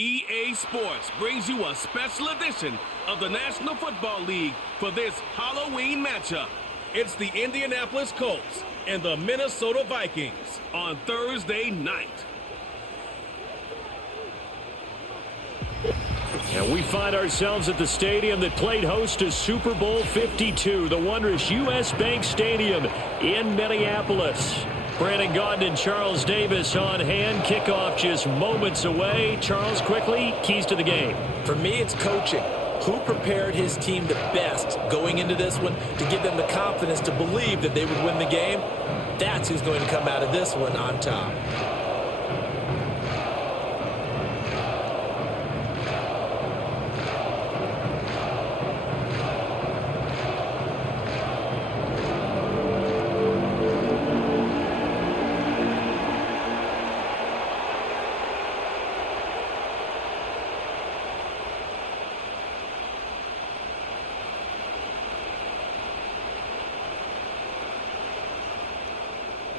EA Sports brings you a special edition of the National Football League for this Halloween matchup. It's the Indianapolis Colts and the Minnesota Vikings on Thursday night. And we find ourselves at the stadium that played host to Super Bowl 52, the wondrous U.S. Bank Stadium in Minneapolis. Brandon Gaudin and Charles Davis on hand. Kickoff just moments away. Charles, quickly, keys to the game. For me, it's coaching. Who prepared his team the best going into this one to give them the confidence to believe that they would win the game? That's who's going to come out of this one on top.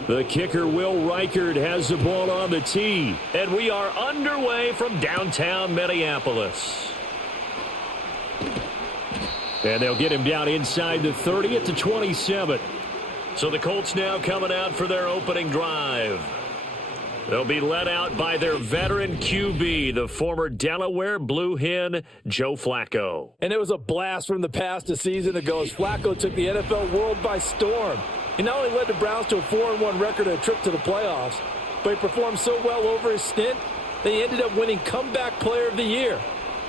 The kicker, Will Reichert, has the ball on the tee. And we are underway from downtown Minneapolis. And they'll get him down inside the 30 at the 27. So the Colts now coming out for their opening drive. They'll be led out by their veteran QB, the former Delaware Blue Hen, Joe Flacco. And it was a blast from the past a season ago as Flacco took the NFL world by storm. He not only led the Browns to a 4-1 record and a trip to the playoffs, but he performed so well over his stint that he ended up winning Comeback Player of the Year.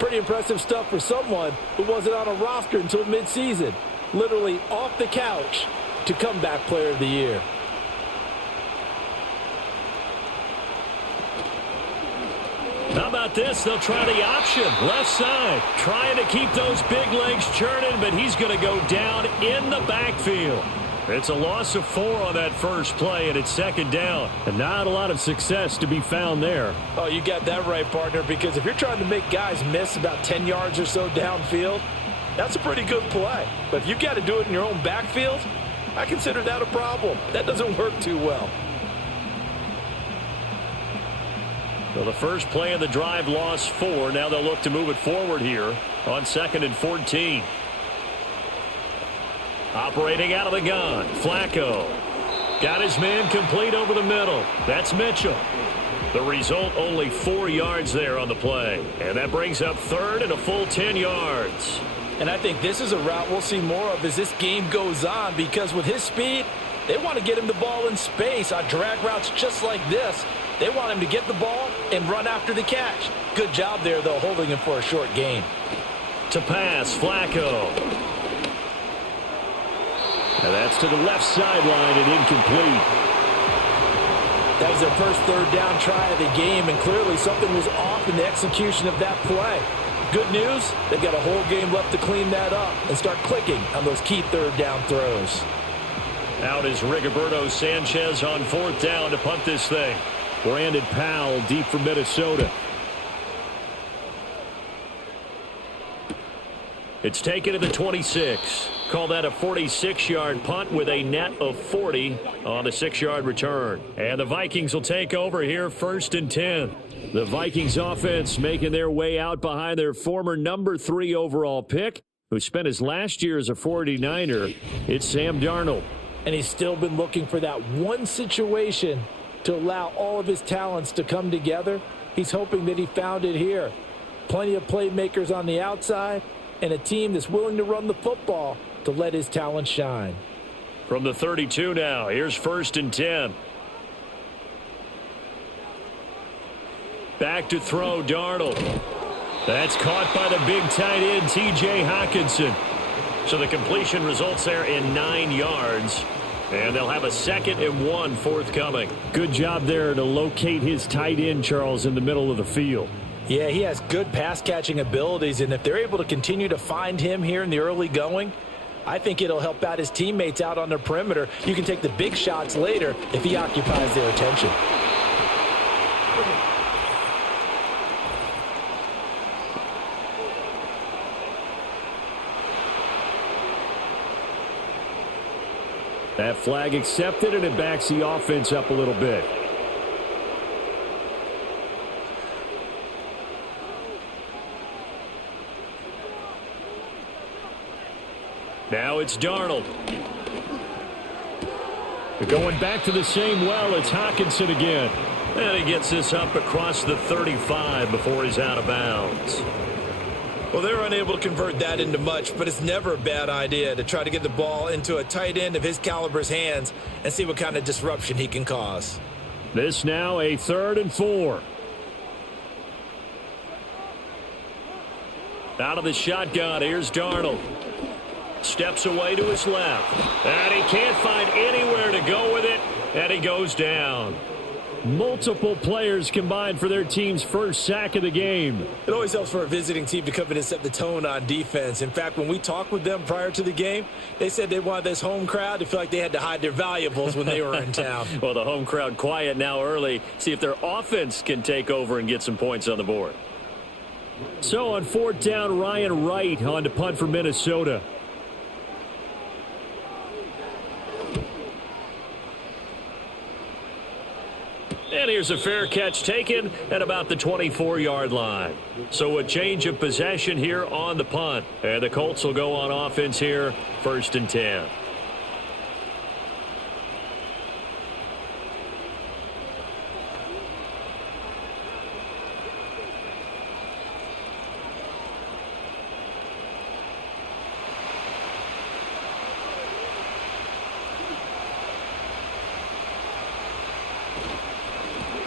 Pretty impressive stuff for someone who wasn't on a roster until midseason. Literally off the couch to Comeback Player of the Year. How about this? They'll try the option. Left side. Trying to keep those big legs churning, but he's going to go down in the backfield. It's a loss of 4 on that first play, and it's second down. And not a lot of success to be found there. Oh, you got that right, partner, because if you're trying to make guys miss about 10 yards or so downfield, that's a pretty good play. But if you've got to do it in your own backfield, I consider that a problem. That doesn't work too well. So the first play of the drive lost 4. Now they'll look to move it forward here on 2nd and 14. Operating out of the gun, Flacco. Got his man complete over the middle. That's Mitchell. The result, only 4 yards there on the play. And that brings up 3rd and a full 10 yards. And I think this is a route we'll see more of as this game goes on, because with his speed, they want to get him the ball in space on drag routes just like this. They want him to get the ball and run after the catch. Good job there, though, holding him for a short gain. To pass, Flacco. And that's to the left sideline and incomplete. That was their first 3rd down try of the game, and clearly something was off in the execution of that play. Good news, they've got a whole game left to clean that up and start clicking on those key 3rd down throws. Out is Rigoberto Sanchez on 4th down to punt this thing. Brandon Powell deep for Minnesota. It's taken to the 26. Call that a 46-yard punt with a net of 40 on a 6-yard return. And the Vikings will take over here 1st and 10. The Vikings offense making their way out behind their former number 3 overall pick, who spent his last year as a 49er. It's Sam Darnold. And he's still been looking for that one situation to allow all of his talents to come together. He's hoping that he found it here. Plenty of playmakers on the outside and a team that's willing to run the football to let his talent shine. From the 32 now, here's 1st and 10. Back to throw, Darnold. That's caught by the big tight end, T.J. Hockenson. So the completion results there in 9 yards. And they'll have a 2nd and 1 forthcoming. Good job there to locate his tight end, Charles, in the middle of the field. Yeah, he has good pass-catching abilities, and if they're able to continue to find him here in the early going, I think it'll help out his teammates out on the perimeter. You can take the big shots later if he occupies their attention. That flag accepted, and it backs the offense up a little bit. Now it's Darnold. Going back to the same well, it's Hockenson again. And he gets this up across the 35 before he's out of bounds. Well, they're unable to convert that into much, but it's never a bad idea to try to get the ball into a tight end of his caliber's hands and see what kind of disruption he can cause. This now a 3rd and 4. Out of the shotgun, here's Darnold. Steps away to his left. And he can't find anywhere to go with it, and he goes down. Multiple players combined for their team's first sack of the game. It always helps for a visiting team to come in and set the tone on defense. In fact, when we talked with them prior to the game, they said they wanted this home crowd to feel like they had to hide their valuables when they were in town. Well, the home crowd quiet now early. See if their offense can take over and get some points on the board. So on 4th down, Ryan Wright on to punt for Minnesota. And here's a fair catch taken at about the 24-yard line. So a change of possession here on the punt. And the Colts will go on offense here, 1st and 10.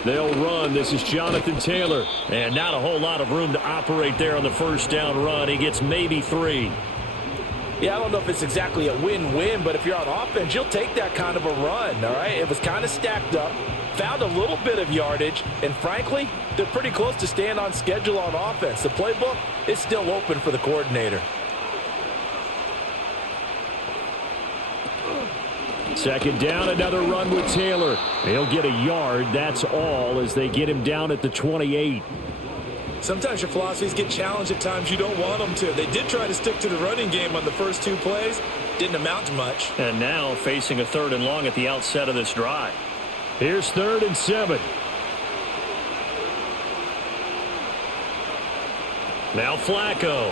They'll run. This is Jonathan Taylor. And not a whole lot of room to operate there on the 1st down run. He gets maybe 3. Yeah, I don't know if it's exactly a win-win, but if you're on offense, you'll take that kind of a run, all right? It was kind of stacked up, found a little bit of yardage, and frankly, they're pretty close to staying on schedule on offense. The playbook is still open for the coordinator. 2nd down, another run with Taylor. He'll get a yard, that's all, as they get him down at the 28. Sometimes your philosophies get challenged at times you don't want them to. They did try to stick to the running game on the first 2 plays. Didn't amount to much. And now facing a 3rd and long at the outset of this drive. Here's 3rd and 7. Now Flacco.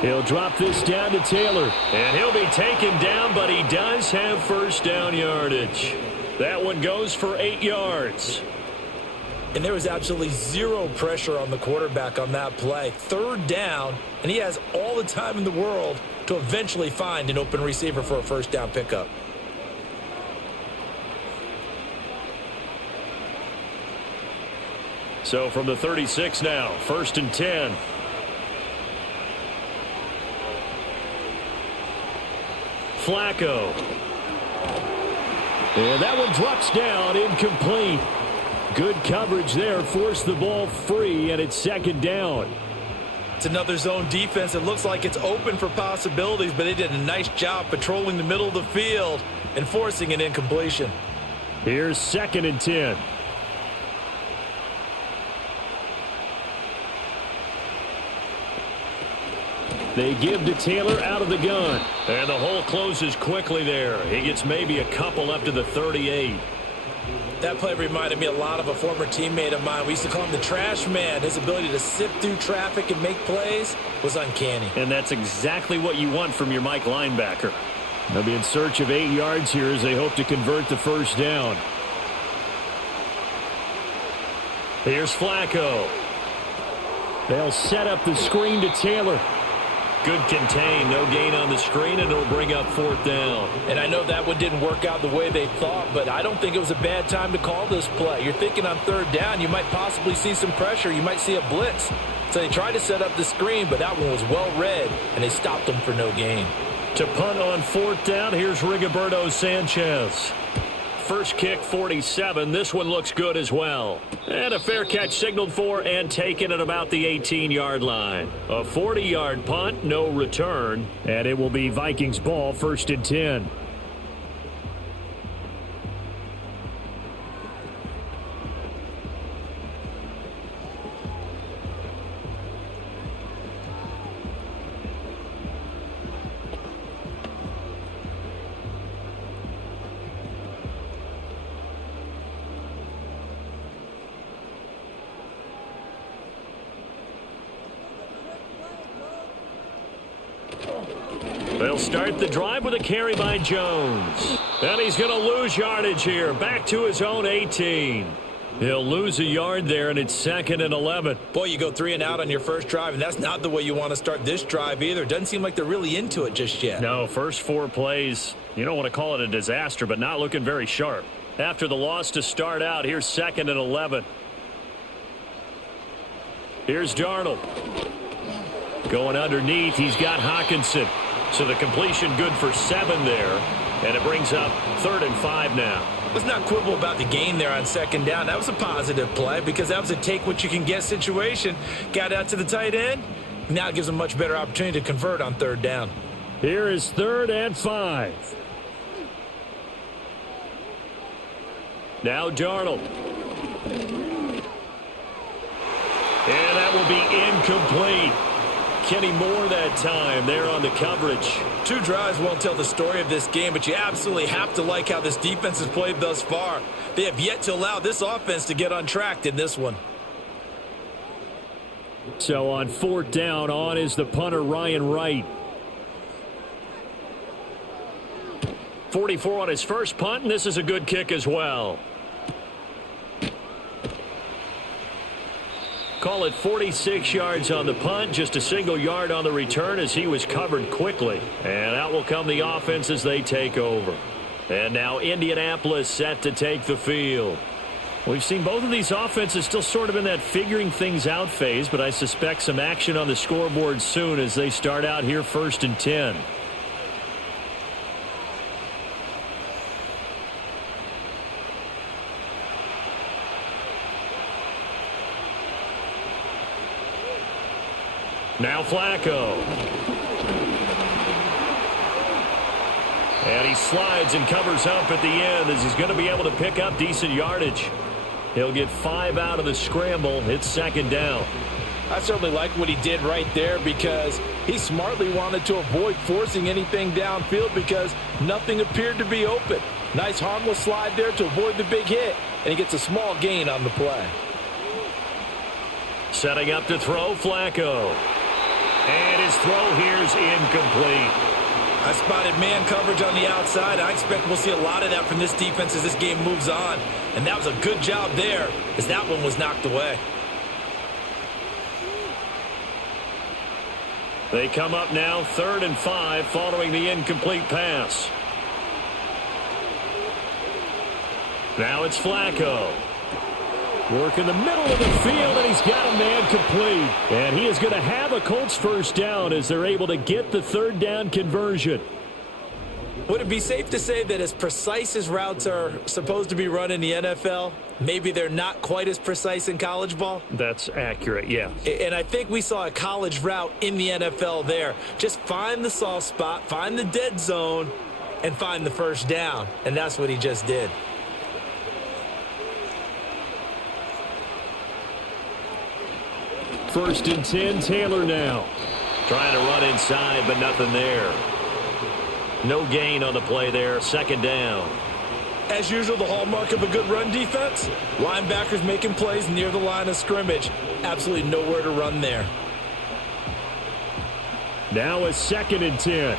He'll drop this down to Taylor, and he'll be taken down, but he does have 1st down yardage. That one goes for 8 yards. And there was absolutely zero pressure on the quarterback on that play. 3rd down, and he has all the time in the world to eventually find an open receiver for a 1st down pickup. So from the 36 now, 1st and 10. Flacco. And that one drops down, incomplete. Good coverage there, forced the ball free, and it's 2nd down. It's another zone defense. It looks like it's open for possibilities, but they did a nice job patrolling the middle of the field and forcing an incompletion. Here's 2nd and 10. They give to Taylor out of the gun. And the hole closes quickly there. He gets maybe a couple up to the 38. That play reminded me a lot of a former teammate of mine. We used to call him the trash man. His ability to sift through traffic and make plays was uncanny. And that's exactly what you want from your Mike linebacker. They'll be in search of 8 yards here as they hope to convert the 1st down. Here's Flacco. They'll set up the screen to Taylor. Good contain, no gain on the screen, and it'll bring up 4th down. And I know that one didn't work out the way they thought, but I don't think it was a bad time to call this play. You're thinking on 3rd down, you might possibly see some pressure. You might see a blitz. So they tried to set up the screen, but that one was well read, and they stopped them for no gain. To punt on 4th down, here's Rigoberto Sanchez. First kick, 47. This one looks good as well. And a fair catch signaled for and taken at about the 18-yard line. A 40-yard punt, no return. And it will be Vikings ball, 1st and 10. start the drive with a carry by Jones. And he's going to lose yardage here. Back to his own 18. He'll lose a yard there, and it's 2nd and 11. Boy, you go 3 and out on your first drive, and that's not the way you want to start this drive either. Doesn't seem like they're really into it just yet. No, first 4 plays, you don't want to call it a disaster, but not looking very sharp. After the loss to start out, here's 2nd and 11. Here's Darnold. Going underneath, he's got Hockenson. So the completion good for 7 there, and it brings up 3rd and 5 now. Let's not quibble about the gain there on 2nd down. That was a positive play because that was a take-what-you-can-get situation. Got out to the tight end. Now it gives them a much better opportunity to convert on 3rd down. Here is 3rd and 5. Now Darnold. And that will be incomplete. Kenny Moore that time there on the coverage. 2 drives won't tell the story of this game, but you absolutely have to like how this defense has played thus far. They have yet to allow this offense to get untracked in this one. So on 4th down, on is the punter Ryan Wright. 44 on his first punt, and this is a good kick as well. Call it 46 yards on the punt, just a single yard on the return as he was covered quickly. And out will come the offense as they take over. And now Indianapolis set to take the field. We've seen both of these offenses still sort of in that figuring things out phase, but I suspect some action on the scoreboard soon as they start out here 1st and 10. Now Flacco. And he slides and covers up at the end as he's going to be able to pick up decent yardage. He'll get 5 out of the scramble. It's 2nd down. I certainly like what he did right there because he smartly wanted to avoid forcing anything downfield because nothing appeared to be open. Nice harmless slide there to avoid the big hit, and he gets a small gain on the play. Setting up to throw, Flacco. And his throw here's incomplete. I spotted man coverage on the outside. I expect we'll see a lot of that from this defense as this game moves on. And that was a good job there as that one was knocked away. They come up now 3rd and 5 following the incomplete pass. Now it's Flacco. Work in the middle of the field, and he's got a man complete. And he is going to have a Colts first down as they're able to get the 3rd down conversion. Would it be safe to say that as precise as routes are supposed to be run in the NFL, maybe they're not quite as precise in college ball? That's accurate, yeah. And I think we saw a college route in the NFL there. Just find the soft spot, find the dead zone, and find the first down. And that's what he just did. First and 10, Taylor now. Trying to run inside, but nothing there. No gain on the play there. 2nd down. As usual, the hallmark of a good run defense, linebackers making plays near the line of scrimmage. Absolutely nowhere to run there. Now a 2nd and 10.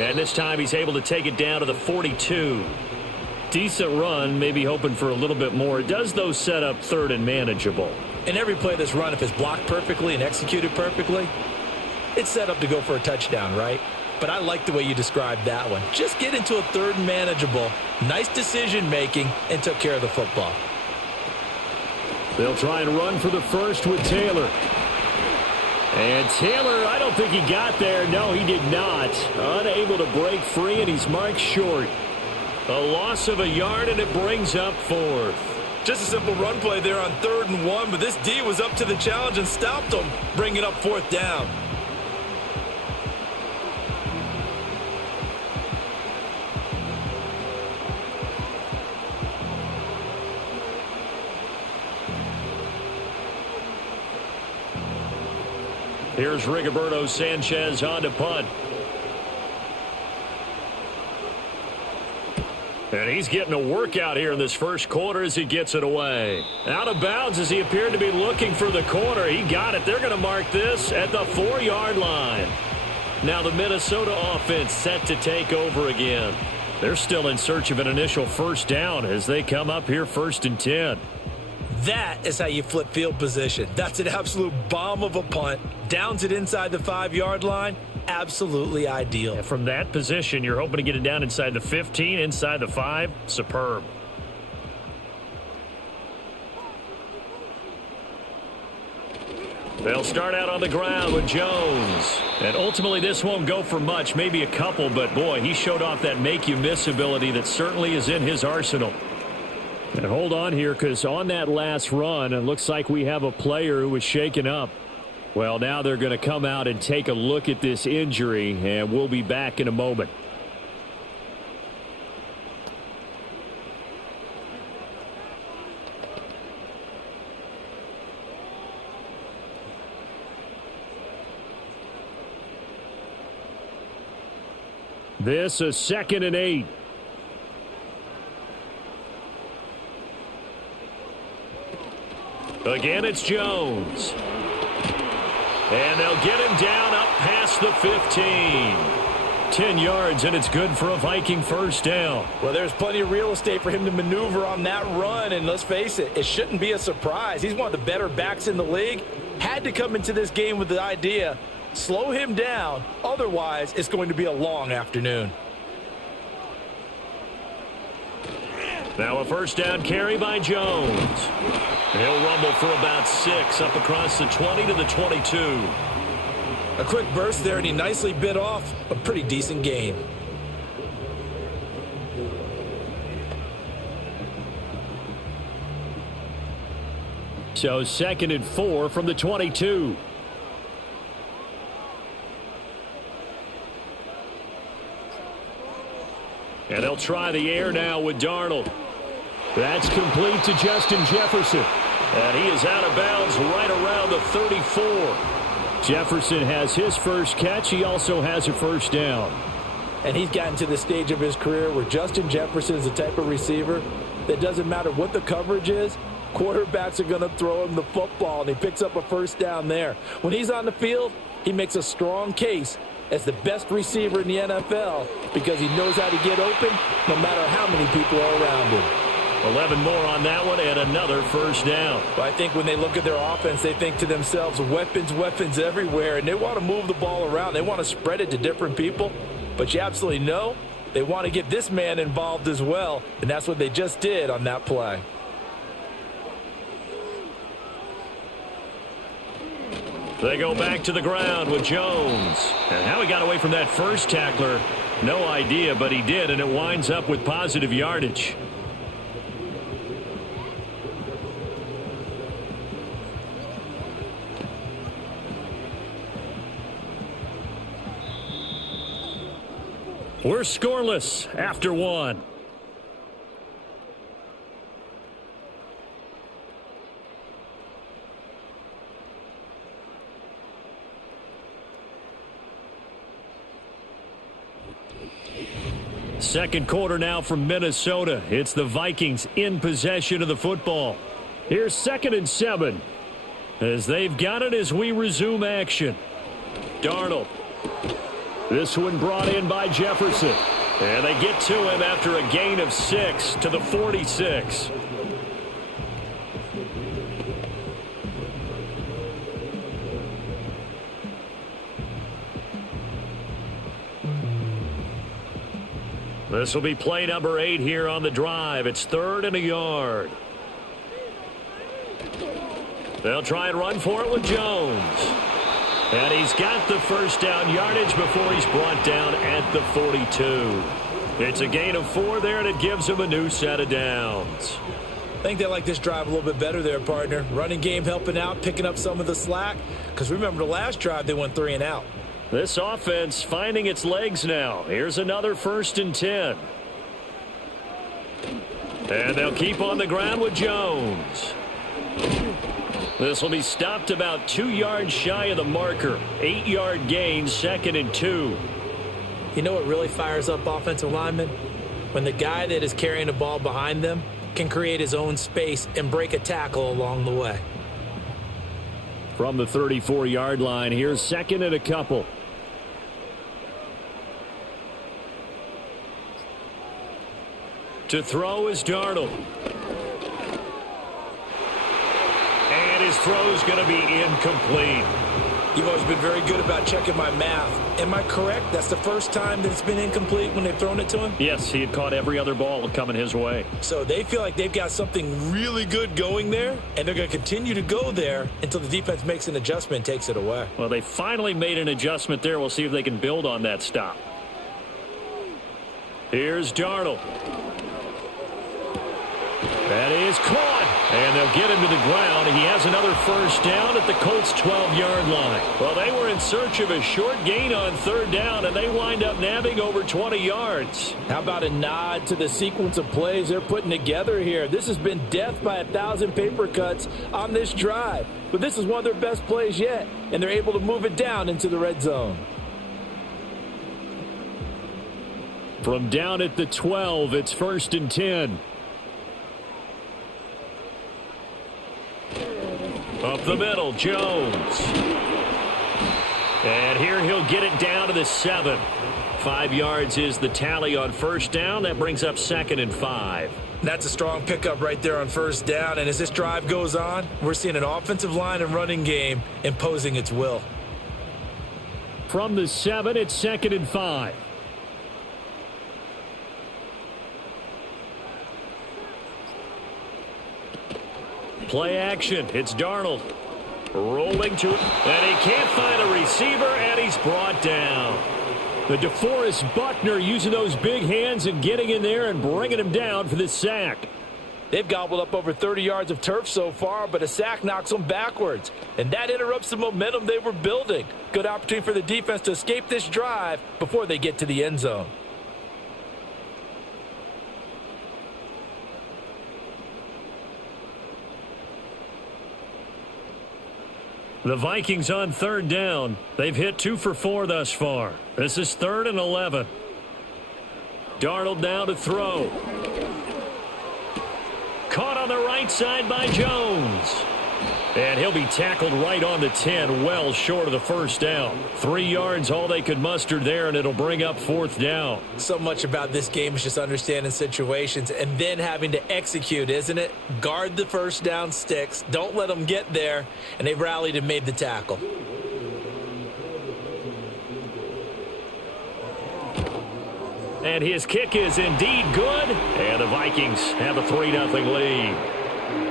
And this time he's able to take it down to the 42. Decent run, maybe hoping for a little bit more. It does, though, set up 3rd and manageable. In every play that's run, if it's blocked perfectly and executed perfectly, it's set up to go for a touchdown, right? But I like the way you described that one. Just get into a 3rd and manageable, nice decision-making, and took care of the football. They'll try and run for the first with Taylor. And Taylor, I don't think he got there. No, he did not. Unable to break free, and he's marked short. A loss of a yard, and it brings up 4th. Just a simple run play there on 3rd and 1, but this D was up to the challenge and stopped him, bringing up 4th down. Here's Rigoberto Sanchez on to punt. And he's getting a workout here in this first quarter as he gets it away. Out of bounds as he appeared to be looking for the corner. He got it. They're going to mark this at the 4-yard line. Now the Minnesota offense set to take over again. They're still in search of an initial first down as they come up here 1st and 10. That is how you flip field position. That's an absolute bomb of a punt. Downs it inside the 5-yard line. Absolutely ideal. And from that position, you're hoping to get it down inside the 15, inside the 5. Superb. They'll start out on the ground with Jones. And ultimately, this won't go for much, maybe a couple, but boy, he showed off that make-you-miss ability that certainly is in his arsenal. And hold on here, because on that last run, it looks like we have a player who was shaken up. Well, now they're going to come out and take a look at this injury, and we'll be back in a moment. This is 2nd and 8. Again, it's Jones. And they'll get him down up past the 15. 10 yards, and it's good for a Viking first down. Well, there's plenty of real estate for him to maneuver on that run, and let's face it, it shouldn't be a surprise. He's one of the better backs in the league. Had to come into this game with the idea, slow him down, otherwise it's going to be a long afternoon. Now a first down carry by Jones. He'll rumble for about 6 up across the 20 to the 22. A quick burst there, and he nicely bit off a pretty decent gain. So 2nd and 4 from the 22. And they'll try the air now with Darnold. That's complete to Justin Jefferson. And he is out of bounds right around the 34. Jefferson has his first catch. He also has a first down. And he's gotten to the stage of his career where Justin Jefferson is the type of receiver that doesn't matter what the coverage is, quarterbacks are going to throw him the football, and he picks up a first down there. When he's on the field, he makes a strong case as the best receiver in the NFL because he knows how to get open no matter how many people are around him. 11 more on that one and another first down. But I think when they look at their offense, they think to themselves, weapons, weapons everywhere, and they want to move the ball around. They want to spread it to different people, but you absolutely know they want to get this man involved as well, and that's what they just did on that play. They go back to the ground with Jones. And how he got away from that first tackler, no idea, but he did, and it winds up with positive yardage. We're scoreless after 1. Second quarter now from Minnesota. It's the Vikings in possession of the football. Here's 2nd and 7 as they've got it as we resume action. Darnold. This one brought in by Jefferson. And they get to him after a gain of 6 to the 46. This will be play number 8 here on the drive. It's 3rd and a yard. They'll try and run for it with Jones. And he's got the first down yardage before he's brought down at the 42. It's a gain of 4 there, and it gives him a new set of downs. I think they like this drive a little bit better there, partner. Running game helping out, picking up some of the slack. Because remember, the last drive they went 3 and out. This offense finding its legs now. Here's another 1st and 10. And they'll keep on the ground with Jones. This will be stopped about 2 yards shy of the marker. 8-yard gain, 2nd and 2. You know what really fires up offensive linemen? when the guy that is carrying the ball behind them can create his own space and break a tackle along the way. From the 34-yard line, here's second and a couple. To throw is Darnold. And his throw's going to be incomplete. You've always been very good about checking my math. Am I correct? That's the first time that it's been incomplete when they've thrown it to him? Yes, he had caught every other ball coming his way. So they feel like they've got something really good going there, and they're going to continue to go there until the defense makes an adjustment and takes it away. Well, they finally made an adjustment there. We'll see if they can build on that stop. Here's Darnold. That is caught, and they'll get him to the ground. He has another first down at the Colts' 12-yard line. Well, they were in search of a short gain on third down, and they wind up nabbing over 20 yards. How about a nod to the sequence of plays they're putting together here? This has been death by 1,000 paper cuts on this drive, but this is one of their best plays yet, and they're able to move it down into the red zone. From down at the 12, it's 1st and 10. Up the middle, Jones. And here he'll get it down to the 7. 5 yards is the tally on first down. That brings up 2nd and 5. That's a strong pickup right there on first down. And as this drive goes on, we're seeing an offensive line and running game imposing its will. From the 7, it's 2nd and 5. Play action. It's Darnold. Rolling to it. And he can't find a receiver, and he's brought down. The DeForest Buckner using those big hands and getting in there and bringing him down for this sack. They've gobbled up over 30 yards of turf so far, but a sack knocks them backwards. And that interrupts the momentum they were building. Good opportunity for the defense to escape this drive before they get to the end zone. The Vikings on third down. They've hit 2 for 4 thus far. This is 3rd and 11. Darnold now to throw. Caught on the right side by Jones. And he'll be tackled right on the 10, well short of the first down. 3 yards, all they could muster there, and it'll bring up 4th down. So much about this game is just understanding situations and then having to execute, isn't it? Guard the first down sticks. Don't let them get there. And they've rallied and made the tackle. And his kick is indeed good. And the Vikings have a 3-0 lead.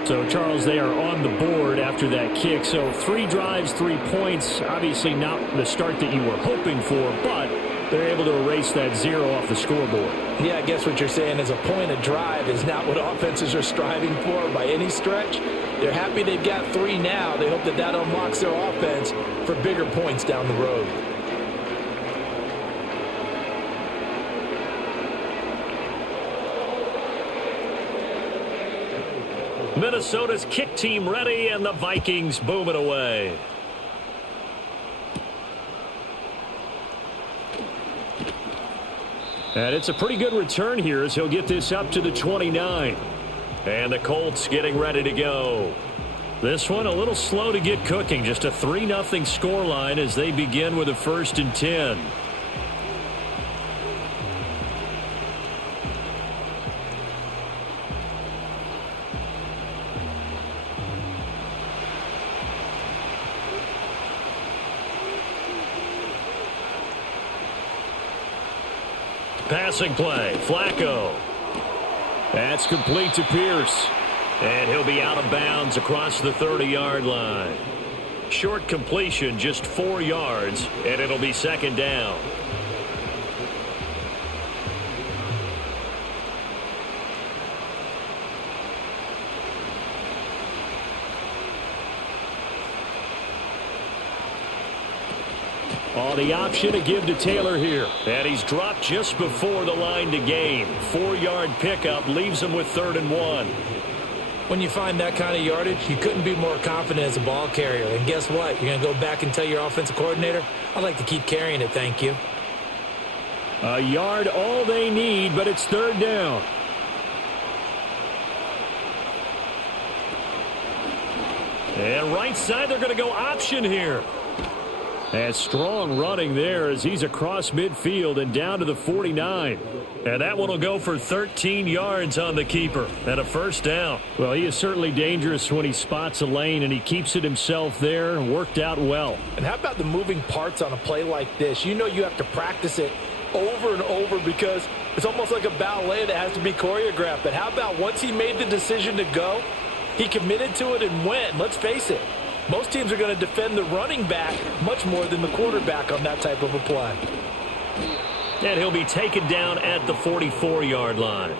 So, Charles, they are on the board after that kick. So 3 drives, 3 points. Obviously not the start that you were hoping for, but they're able to erase that 0 off the scoreboard. Yeah, I guess what you're saying is a point a drive is not what offenses are striving for by any stretch. They're happy they've got 3 now. They hope that that unlocks their offense for bigger points down the road. Minnesota's kick team ready, and the Vikings boom it away. And it's a pretty good return here as he'll get this up to the 29. And the Colts getting ready to go. This one a little slow to get cooking. Just a 3-0 scoreline as they begin with a 1st and 10. Passing play, Flacco. That's complete to Pierce. And he'll be out of bounds across the 30-yard line. Short completion, just 4 yards, and it'll be 2nd down. On the option to give to Taylor here. And he's dropped just before the line to gain. 4-yard pickup leaves him with 3rd and 1. When you find that kind of yardage, you couldn't be more confident as a ball carrier. And guess what? You're going to go back and tell your offensive coordinator, I'd like to keep carrying it, thank you. A yard all they need, but it's third down. And right side, they're going to go option here. And strong running there as he's across midfield and down to the 49. And that one will go for 13 yards on the keeper and a first down. Well, he is certainly dangerous when he spots a lane, and he keeps it himself there. Worked out well. And how about the moving parts on a play like this? You know you have to practice it over and over because it's almost like a ballet that has to be choreographed. But how about once he made the decision to go, he committed to it and went. Let's face it, most teams are going to defend the running back much more than the quarterback on that type of a play. And he'll be taken down at the 44-yard line.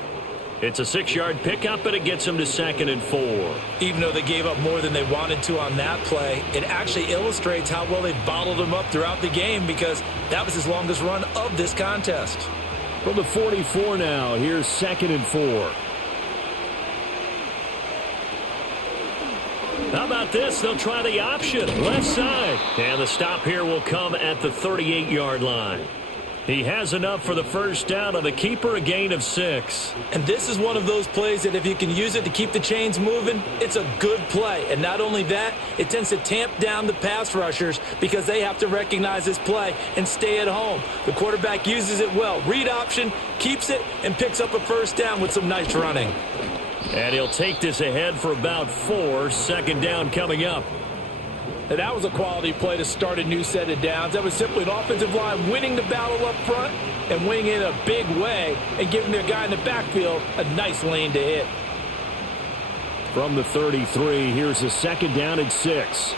It's a 6-yard pickup, and it gets him to 2nd and 4. Even though they gave up more than they wanted to on that play, it actually illustrates how well they bottled him up throughout the game because that was his longest run of this contest. From the 44 now, here's 2nd and 4. How about this? They'll try the option, left side. And the stop here will come at the 38-yard line. He has enough for the first down on the keeper, a gain of 6. And this is one of those plays that if you can use it to keep the chains moving, it's a good play. And not only that, it tends to tamp down the pass rushers because they have to recognize this play and stay at home. The quarterback uses it well. Read option, keeps it, and picks up a first down with some nice running. And he'll take this ahead for about 4. Second down coming up. And that was a quality play to start a new set of downs. That was simply an offensive line winning the battle up front and winning in a big way and giving their guy in the backfield a nice lane to hit. From the 33, here's a 2nd down and 6.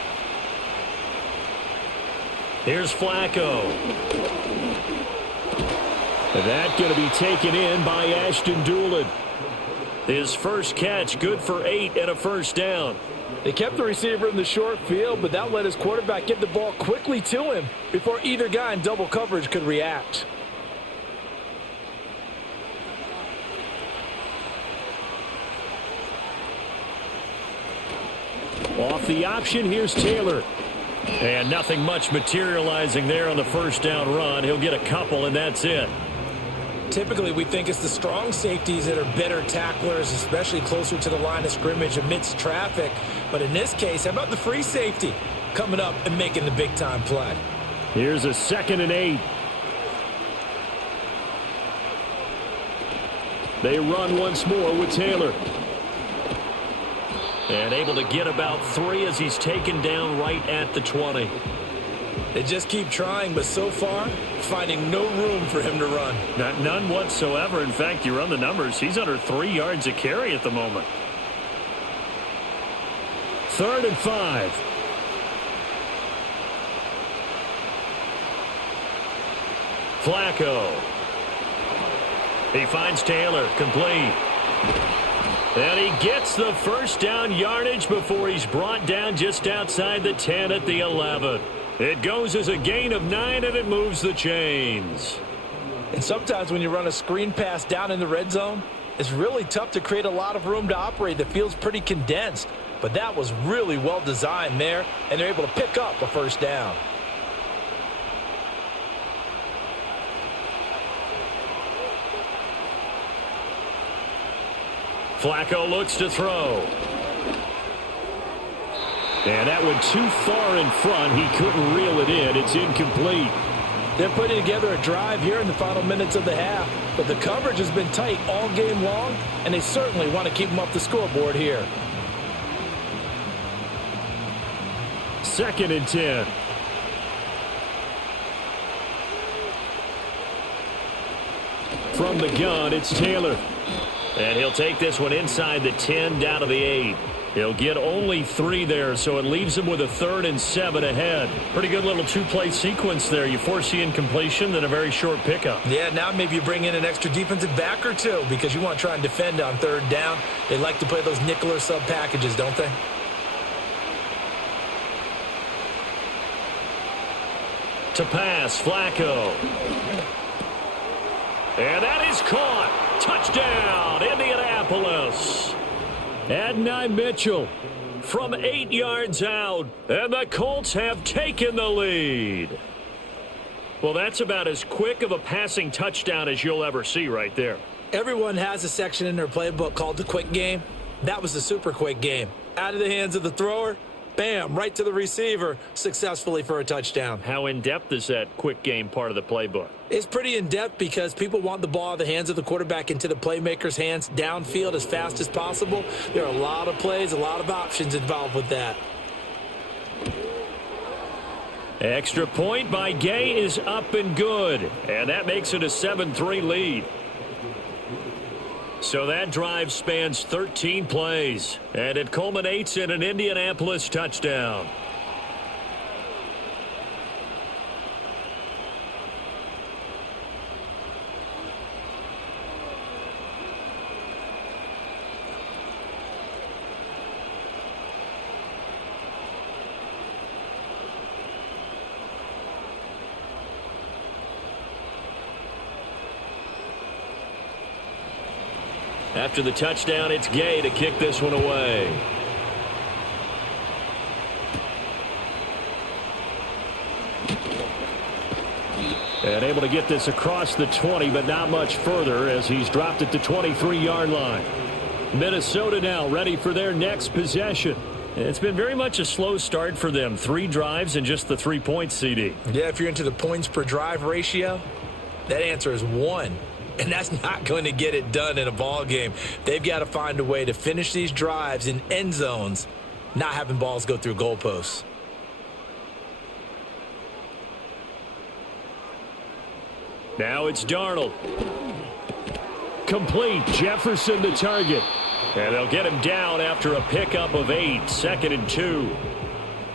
Here's Flacco. And that's going to be taken in by Ashton Doolin. His first catch, good for 8 and a first down. They kept the receiver in the short field, but that let his quarterback get the ball quickly to him before either guy in double coverage could react. Off the option, here's Taylor. And nothing much materializing there on the first down run. He'll get a couple, and that's it. Typically, we think it's the strong safeties that are better tacklers, especially closer to the line of scrimmage amidst traffic. But in this case, how about the free safety coming up and making the big-time play? Here's a 2nd and 8. They run once more with Taylor. And able to get about 3 as he's taken down right at the 20. They just keep trying, but so far, finding no room for him to run. None whatsoever. In fact, you run the numbers, he's under 3 yards a carry at the moment. 3rd and 5. Flacco. He finds Taylor, complete. And he gets the first down yardage before he's brought down just outside the 10 at the 11. It goes as a gain of 9, and it moves the chains. And sometimes when you run a screen pass down in the red zone, it's really tough to create a lot of room to operate that feels pretty condensed. But that was really well designed there, and they're able to pick up a first down. Flacco looks to throw. And that went too far in front. He couldn't reel it in. It's incomplete. They're putting together a drive here in the final minutes of the half. But the coverage has been tight all game long, and they certainly want to keep them up the scoreboard here. 2nd and 10. From the gun, it's Taylor. And he'll take this one inside the 10 down to the 8. He'll get only 3 there, so it leaves him with a 3rd and 7 ahead. Pretty good little 2-play sequence there. You force the incompletion, then a very short pickup. Yeah, now maybe you bring in an extra defensive back or two because you want to try and defend on 3rd down. They like to play those nickel or sub packages, don't they? To pass, Flacco. And that is caught. Touchdown, Indianapolis. Adonai Mitchell from 8 yards out, and the Colts have taken the lead. Well, that's about as quick of a passing touchdown as you'll ever see right there. Everyone has a section in their playbook called the quick game. That was the super quick game. Out of the hands of the thrower, bam, right to the receiver, successfully for a touchdown. How in-depth is that quick game part of the playbook? It's pretty in-depth because people want the ball out of the hands of the quarterback into the playmaker's hands downfield as fast as possible. There are a lot of plays, a lot of options involved with that. Extra point by Gay is up and good, and that makes it a 7-3 lead. So that drive spans 13 plays, and it culminates in an Indianapolis touchdown. After the touchdown, it's Gay to kick this one away. And able to get this across the 20, but not much further as he's dropped it to 23-yard line. Minnesota now ready for their next possession. It's been very much a slow start for them. 3 drives and just the 3 points, CD. Yeah, if you're into the points per drive ratio, that answer is 1. And that's not going to get it done in a ball game. They've got to find a way to finish these drives in end zones, not having balls go through goalposts. Now it's Darnold. Complete. Jefferson the target. And they'll get him down after a pickup of 8. 2nd and 2.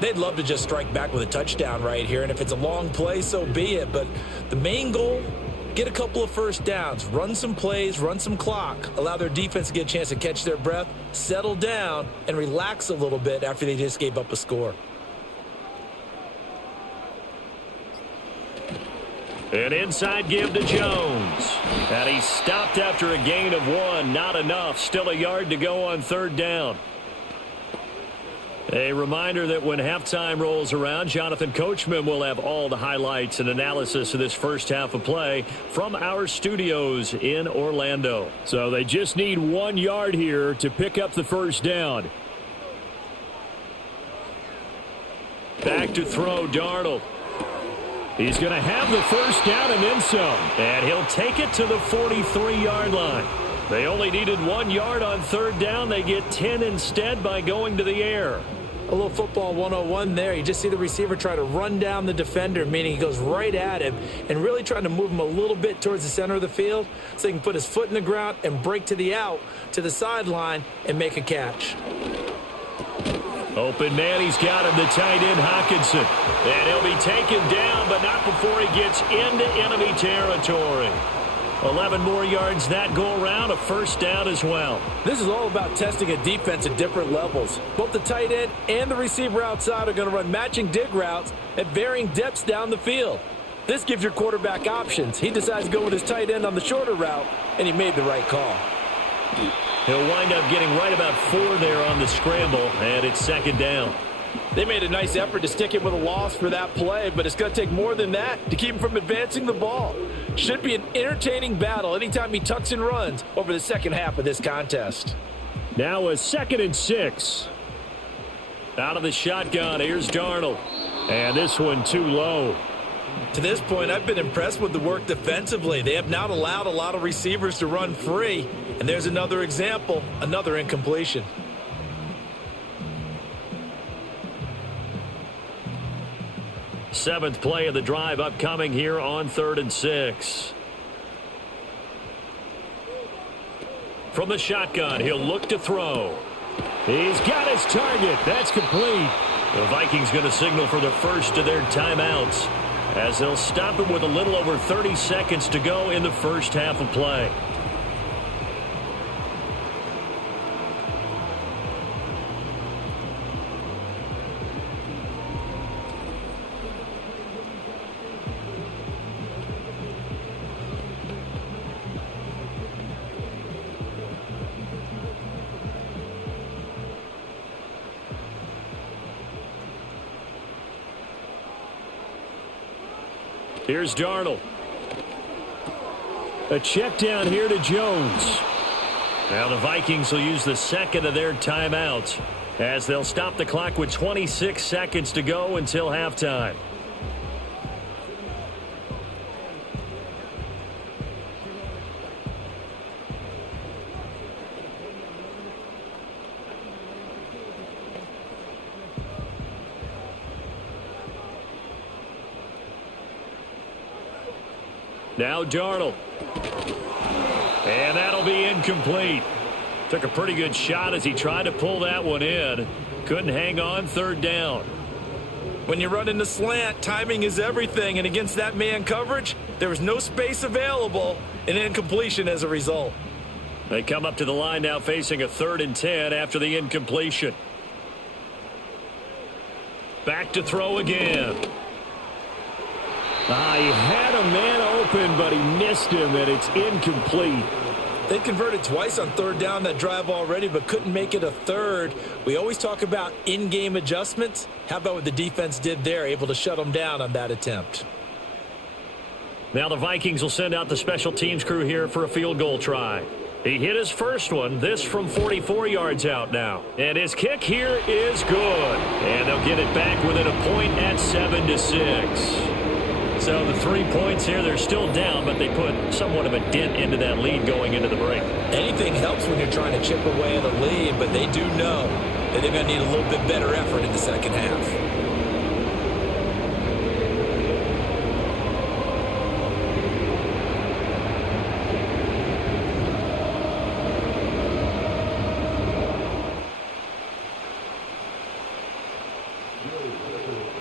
They'd love to just strike back with a touchdown right here. And if it's a long play, so be it. But the main goal, get a couple of first downs, run some plays, run some clock, allow their defense to get a chance to catch their breath, settle down, and relax a little bit after they just gave up a score. An inside give to Jones. And he stopped after a gain of 1. Not enough. Still a yard to go on 3rd down. A reminder that when halftime rolls around, Jonathan Coachman will have all the highlights and analysis of this first half of play from our studios in Orlando. So they just need 1 yard here to pick up the first down. Back to throw, Darnold. He's going to have the first down and then some. And he'll take it to the 43-yard line. They only needed 1 yard on 3rd down. They get 10 instead by going to the air. A little football 101 there. You just see the receiver try to run down the defender, meaning he goes right at him and really trying to move him a little bit towards the center of the field so he can put his foot in the ground and break to the out, to the sideline, and make a catch. Open man, he's got him, the tight end, Hockenson. And he'll be taken down, but not before he gets into enemy territory. 11 more yards that go around, a first down as well. This is all about testing a defense at different levels. Both the tight end and the receiver outside are going to run matching dig routes at varying depths down the field. This gives your quarterback options. He decides to go with his tight end on the shorter route, and he made the right call. He'll wind up getting right about 4 there on the scramble, and it's 2nd down. They made a nice effort to stick him with a loss for that play, but it's going to take more than that to keep him from advancing the ball. Should be an entertaining battle anytime he tucks and runs over the second half of this contest. Now a 2nd and 6. Out of the shotgun, here's Darnold. And this one too low. To this point, I've been impressed with the work defensively. They have not allowed a lot of receivers to run free. And there's another example, another incompletion. Seventh play of the drive upcoming here on 3rd and 6. From the shotgun, he'll look to throw. He's got his target. That's complete. The Vikings going to signal for the first of their timeouts as they'll stop him with a little over 30 seconds to go in the first half of play. Here's Darnold. A check down here to Jones. Now the Vikings will use the second of their timeouts as they'll stop the clock with 26 seconds to go until halftime. Now Darnold. And that'll be incomplete. Took a pretty good shot as he tried to pull that one in. Couldn't hang on, third down. When you run in the slant, timing is everything. And against that man coverage, there was no space available. An incompletion as a result. They come up to the line now facing a 3rd and 10 after the incompletion. Back to throw again. He had a man open, but he missed him, and it's incomplete. They converted twice on 3rd down that drive already, but couldn't make it a 3rd. We always talk about in-game adjustments. How about what the defense did there, able to shut them down on that attempt? Now the Vikings will send out the special teams crew here for a field goal try. He hit his first one, this from 44 yards out now. And his kick here is good. And they'll get it back within a point at 7-6. So the 3 points here, they're still down, but they put somewhat of a dent into that lead going into the break. Anything helps when you're trying to chip away at a lead, but they do know that they're going to need a little bit better effort in the second half.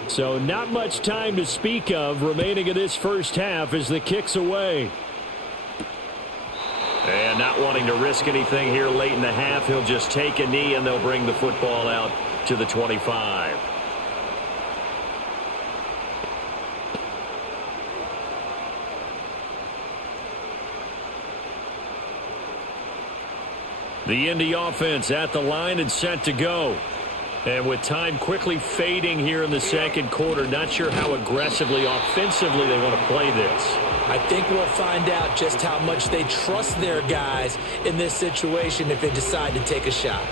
So not much time to speak of remaining in this first half as the kick's away. And not wanting to risk anything here late in the half, he'll just take a knee and they'll bring the football out to the 25. The Indy offense at the line and set to go. And with time quickly fading here in the second quarter, not sure how aggressively, offensively they want to play this. I think we'll find out just how much they trust their guys in this situation if they decide to take a shot.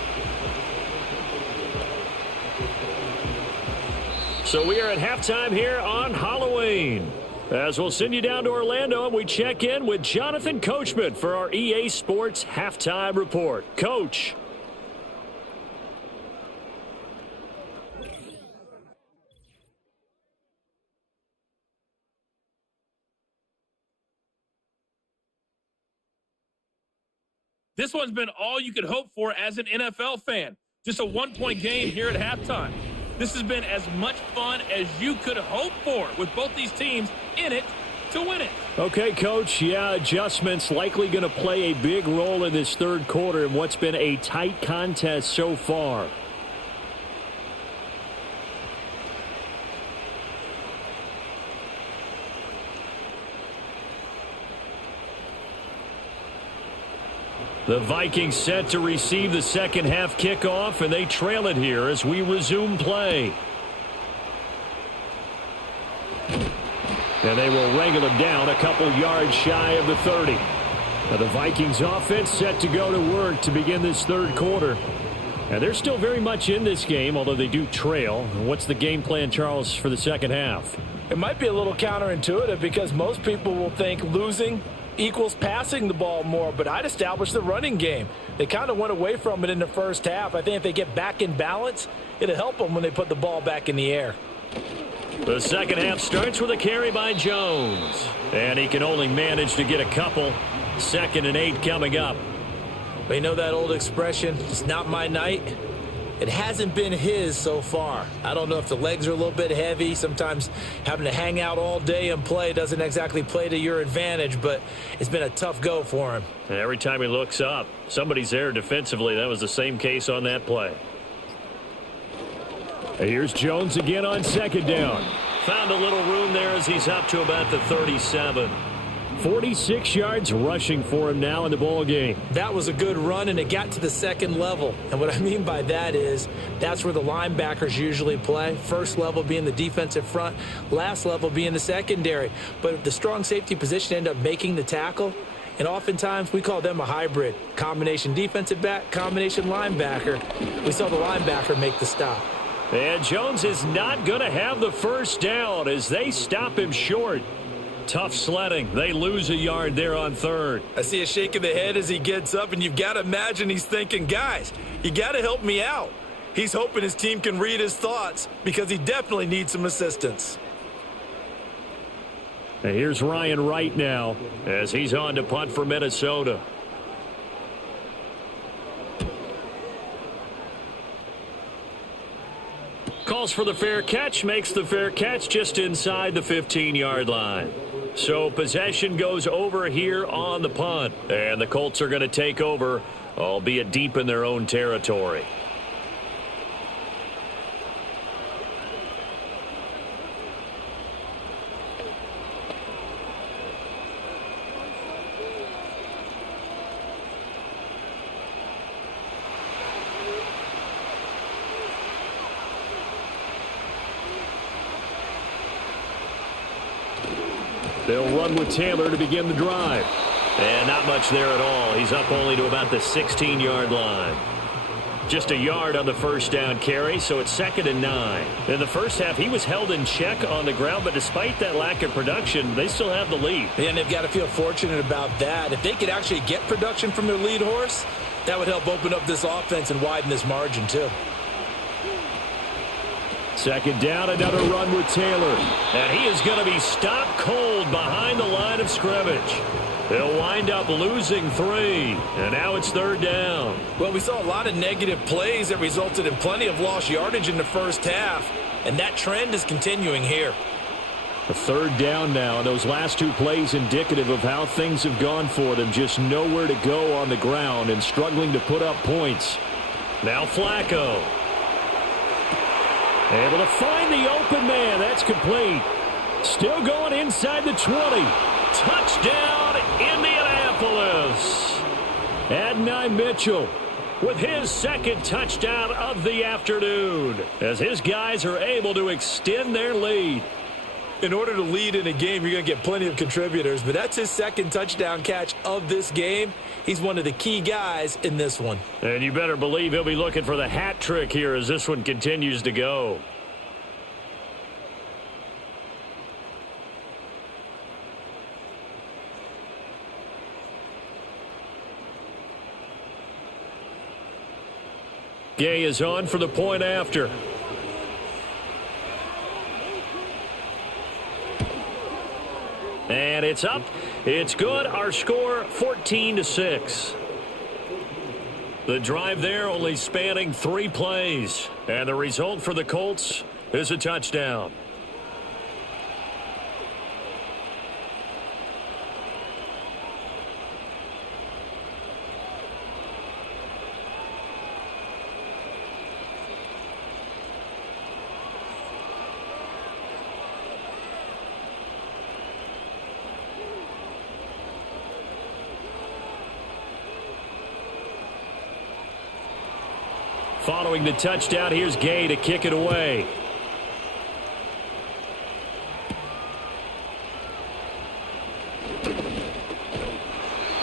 So we are at halftime here on Halloween. As we'll send you down to Orlando and we check in with Jonathan Coachman for our EA Sports Halftime Report. Coach. This one's been all you could hope for as an NFL fan. Just a one-point game here at halftime. This has been as much fun as you could hope for with both these teams in it to win it. Okay, Coach. Yeah, adjustments likely going to play a big role in this third quarter in what's been a tight contest so far. The Vikings set to receive the second half kickoff, and they trail it here as we resume play. And they will wrangle it down a couple yards shy of the 30. Now the Vikings offense set to go to work to begin this third quarter. And they're still very much in this game, although they do trail. What's the game plan, Charles, for the second half? It might be a little counterintuitive because most people will think losing equals passing the ball more, but I'd establish the running game. They kind of went away from it in the first half. I think if they get back in balance, it'll help them when they put the ball back in the air. The second half starts with a carry by Jones, and he can only manage to get a couple. 2nd and 8 coming up. But you know that old expression, it's not my night? It hasn't been his so far. I don't know if the legs are a little bit heavy. Sometimes having to hang out all day and play doesn't exactly play to your advantage, but it's been a tough go for him. And every time he looks up, somebody's there defensively. That was the same case on that play. And here's Jones again on 2nd down. Found a little room there as he's up to about the 37. 46 yards rushing for him now in the ball game. That was a good run, and it got to the second level. And what I mean by that is that's where the linebackers usually play. First level being the defensive front, last level being the secondary. But the strong safety position ended up making the tackle. And oftentimes we call them a hybrid. Combination defensive back, combination linebacker. We saw the linebacker make the stop. And Jones is not going to have the first down as they stop him short. Tough sledding. They lose a yard there on third. I see a shake of the head as he gets up, and you've got to imagine he's thinking, guys, you got to help me out. He's hoping his team can read his thoughts because he definitely needs some assistance. And here's Ryan Wright now as he's on to punt for Minnesota. Calls for the fair catch, makes the fair catch just inside the 15-yard line. So possession goes over here on the punt, and the Colts are going to take over, albeit deep in their own territory. They'll run with Taylor to begin the drive. And not much there at all. He's up only to about the 16-yard line. Just a yard on the first down carry, so it's 2nd and 9. In the first half, he was held in check on the ground, but despite that lack of production, they still have the lead. And they've got to feel fortunate about that. If they could actually get production from their lead horse, that would help open up this offense and widen this margin too. 2nd down, another run with Taylor. And he is going to be stopped cold behind the line of scrimmage. They'll wind up losing 3. And now it's 3rd down. Well, we saw a lot of negative plays that resulted in plenty of lost yardage in the first half. And that trend is continuing here. A 3rd down now. Those last 2 plays indicative of how things have gone for them. Just nowhere to go on the ground and struggling to put up points. Now Flacco. Able to find the open man. That's complete. Still going inside the 20. Touchdown, Indianapolis. Adonai Mitchell with his 2nd touchdown of the afternoon as his guys are able to extend their lead. In order to lead in a game, you're going to get plenty of contributors, but that's his 2nd touchdown catch of this game. He's one of the key guys in this one. And you better believe he'll be looking for the hat trick here as this one continues to go. Gay is on for the point after. And it's up. It's good. Our score 14-6. The drive there only spanning 3 plays. And the result for the Colts is a touchdown. Following the touchdown, here's Gay to kick it away.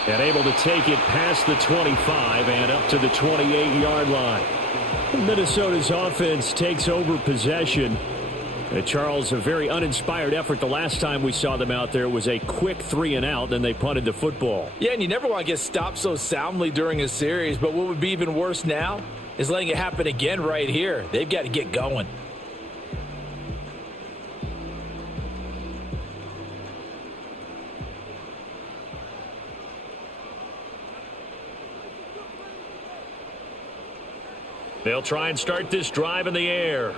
And able to take it past the 25 and up to the 28-yard line. Minnesota's offense takes over possession. Charles, a very uninspired effort. The last time we saw them out there was a quick 3-and-out, then they punted the football. Yeah, and you never want to get stopped so soundly during a series, but what would be even worse now is letting it happen again right here. They've got to get going. They'll try and start this drive in the air.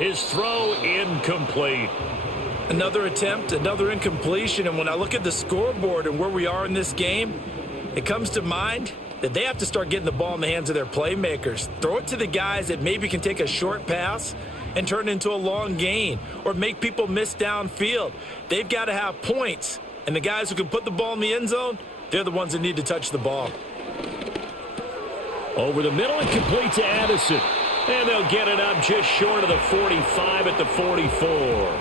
His throw incomplete. Another attempt, another incompletion, and when I look at the scoreboard and where we are in this game, it comes to mind that they have to start getting the ball in the hands of their playmakers. Throw it to the guys that maybe can take a short pass and turn it into a long gain or make people miss downfield. They've got to have points And the guys who can put the ball in the end zone, they're the ones that need to touch the ball. Over the middle and complete to Addison. And they'll get it up just short of the 45 at the 44.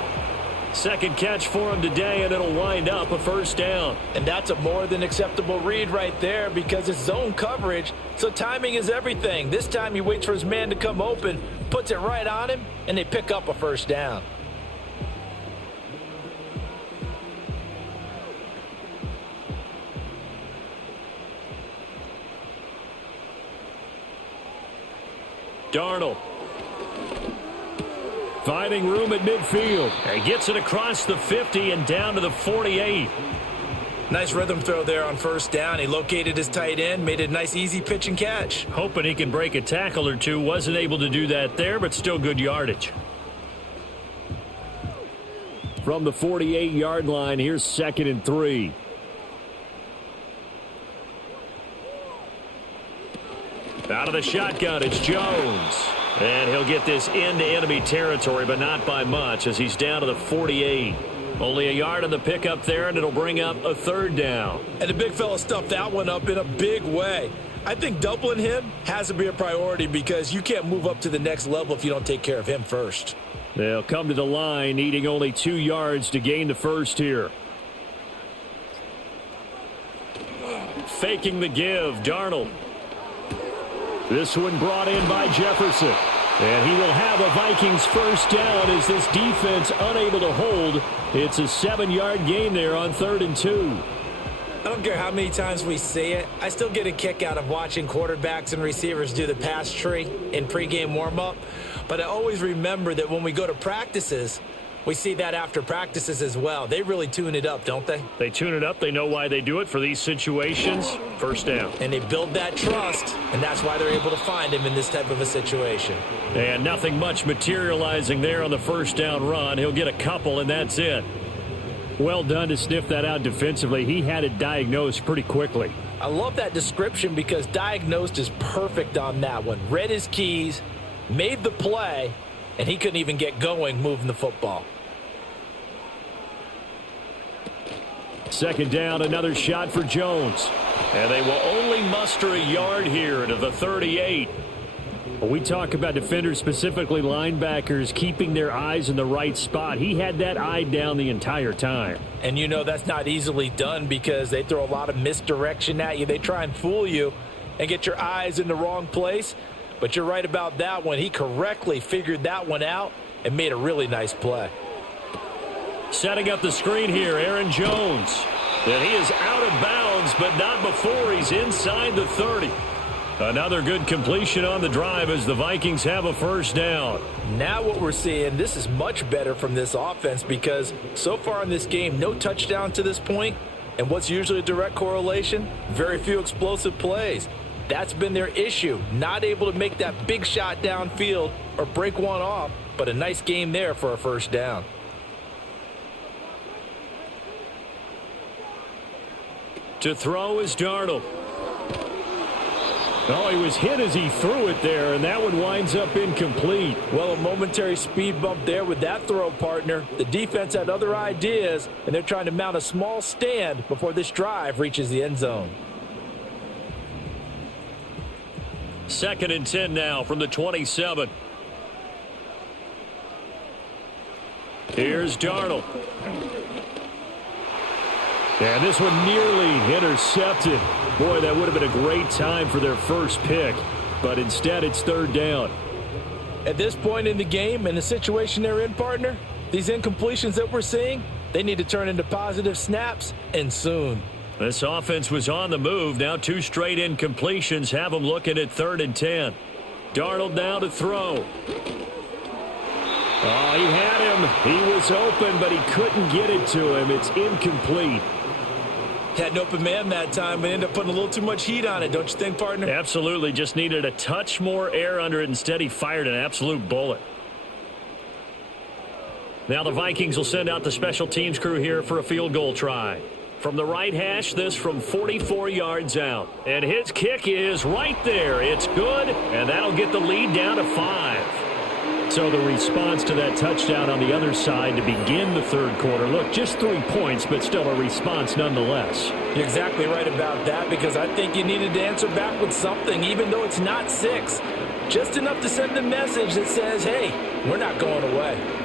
Second catch for him today, and it'll wind up a first down. And that's a more than acceptable read right there because it's zone coverage, so timing is everything. This time he waits for his man to come open, puts it right on him, and they pick up a first down. Darnold. Finding room at midfield. He gets it across the 50 and down to the 48. Nice rhythm throw there on first down. He located his tight end, made a nice easy pitch and catch. Hoping he can break a tackle or two. Wasn't able to do that there, but still good yardage. From the 48-yard line, here's 2nd and 3. Out of the shotgun, it's Jones. And he'll get this into enemy territory, but not by much as he's down to the 48. Only a yard on the pickup there, and it'll bring up a third down. And the big fella stuffed that one up in a big way. I think doubling him has to be a priority because you can't move up to the next level if you don't take care of him first. They'll come to the line, needing only 2 yards to gain the first here. Faking the give, Darnold. This one brought in by Jefferson. And he will have a Vikings first down as this defense unable to hold. It's a 7-yard gain there on 3rd and 2. I don't care how many times we see it. I still get a kick out of watching quarterbacks and receivers do the pass tree in pregame warm-up. But I always remember that when we go to practices, we see that after practices as well. They really tune it up, don't they? They tune it up. They know why they do it for these situations. First down. And they build that trust, and that's why they're able to find him in this type of a situation. And nothing much materializing there on the first down run. He'll get a couple, and that's it. Well done to sniff that out defensively. He had it diagnosed pretty quickly. I love that description because diagnosed is perfect on that one. Read his keys, made the play, and he couldn't even get going moving the football. Second down, another shot for Jones. And they will only muster a yard here to the 38. When we talk about defenders, specifically linebackers, keeping their eyes in the right spot, he had that eye down the entire time. And you know that's not easily done because they throw a lot of misdirection at you. They try and fool you and get your eyes in the wrong place. But you're right about that one. He correctly figured that one out and made a really nice play. Setting up the screen here, Aaron Jones. And he is out of bounds, but not before he's inside the 30. Another good completion on the drive as the Vikings have a first down. Now what we're seeing, this is much better from this offense because so far in this game, no touchdown to this point. And what's usually a direct correlation? Very few explosive plays. That's been their issue. Not able to make that big shot downfield or break one off, but a nice game there for a first down. To throw is Darnold. Oh, he was hit as he threw it there, and that one winds up incomplete. Well, a momentary speed bump there with that throw, partner. The defense had other ideas, and they're trying to mount a small stand before this drive reaches the end zone. 2nd and 10 now from the 27. Here's Darnold. And this one nearly intercepted. Boy, that would have been a great time for their first pick. But instead, it's 3rd down. At this point in the game and the situation they're in, partner, these incompletions that we're seeing, they need to turn into positive snaps, and soon. This offense was on the move. Now 2 straight incompletions have them looking at 3rd and 10. Darnold now to throw. Oh, he had him. He was open, but he couldn't get it to him. It's incomplete. Had an open man that time, but ended up putting a little too much heat on it, don't you think, partner? Absolutely. Just needed a touch more air under it. Instead, he fired an absolute bullet. Now the Vikings will send out the special teams crew here for a field goal try. From the right hash, this from 44 yards out. And his kick is right there. It's good, and that'll get the lead down to 5. So the response to that touchdown on the other side to begin the third quarter. Look, just 3 points, but still a response nonetheless. You're exactly right about that, because I think you needed to answer back with something, even though it's not 6. Just enough to send a message that says, hey, we're not going away.